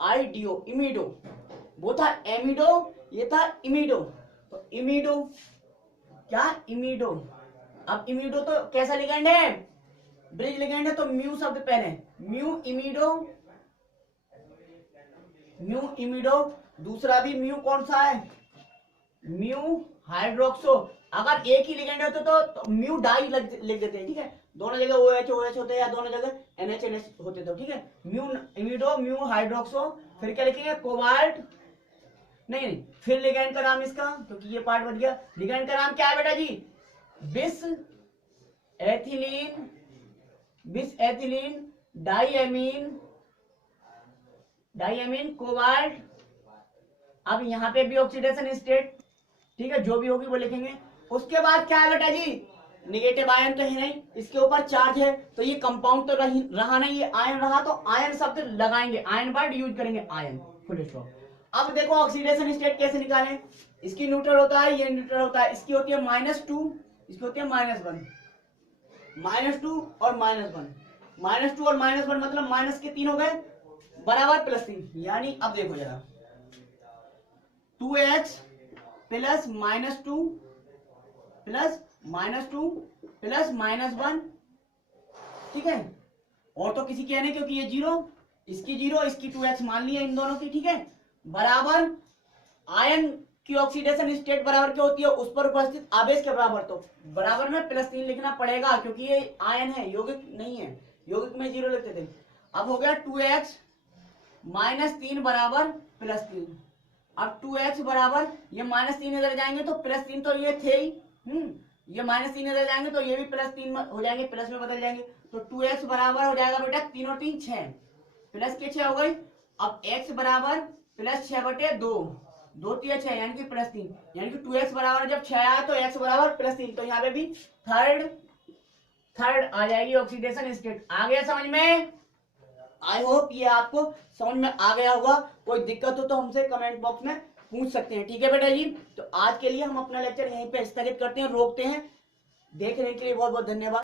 IMIDO, इमिडो। वो था एमिडो, ये था इमिडो। तो इमिडो क्या, इमिडो। अब इमिडो तो कैसा लिगेंड है, ब्रिज लिगेंड है, तो म्यू शब्द पहले, म्यू इमिडो। दूसरा भी म्यू कौन सा है, म्यू हाइड्रोक्सो। अगर एक ही लिगेंड होते तो म्यू डाई लिख देते हैं, ठीक है। दोनों जगह OH होते हैं या दोनों जगह NH होते थे, ठीक है। Mu imido, mu hydroxo. फिर क्या लिखेंगे, कोबाल्ट। नहीं, फिर लिगेंड का नाम इसका, क्योंकि ये पार्ट बच गया। लिगेंड का नाम क्या है बेटा जी, बिस एथिलीन डाइएमीन कोबाल्ट। अब यहाँ पे भी ऑक्सीडेशन स्टेट, ठीक है, जो भी होगी वो लिखेंगे। उसके बाद क्या है बेटा जी, निगेटिव आयन तो है नहीं, इसके ऊपर चार्ज है, तो ये कंपाउंड तो रहा नहीं, ये आयन रहा, तो आयन शब्द लगाएंगे, आयन वर्ड यूज करेंगे, आयन, फुल स्टॉप। अब देखो ऑक्सीडेशन स्टेट कैसे निकालें, इसकी न्यूट्रल होता है, ये न्यूट्रल होता है, इसकी होती है -2, इसकी होती है -1, -2 और -1, -2 और -1 मतलब माइनस के 3 हो गए बराबर +3, यानी अब देखो जरा 2x प्लस -2 प्लस -1, ठीक है। और तो किसी की है नहीं क्योंकि ये 0, इसकी 0, इसकी 2x मान लिया इन दोनों की, ठीक है। बराबर आयन की ऑक्सीडेशन स्टेट बराबर क्या होती है, उस पर उपस्थित आवेश के बराबर, तो बराबर में +3 लिखना पड़ेगा क्योंकि ये आयन है, यौगिक नहीं है, यौगिक में 0 लिखते थे। अब हो गया 2x -3 बराबर +3। अब 2x बराबर, ये -3 इधर जाएंगे तो +3 तो ये थे ही, ये -3 इधर जाएंगे तो ये भी +3 हो जाएंगे, प्लस में बदल जाएंगे, तो 2x बराबर हो जाएगा बेटा 3 और 3 6, प्लस के 6 हो गई। अब x बराबर +6/2, 2 3 6 यानी कि +3, यानी कि 2x बराबर जब 6 आया तो x बराबर +3, तो यहाँ पे भी थर्ड आ जाएगी ऑक्सीडेशन स्टेट। आ गया समझ में? आई होप ये आपको समझ में आ गया होगा। कोई दिक्कत हो तो हमसे कमेंट बॉक्स में पूछ सकते हैं, ठीक है बेटा जी। तो आज के लिए हम अपना लेक्चर यहीं पे स्थगित करते हैं, रोकते हैं। देखने के लिए बहुत बहुत धन्यवाद।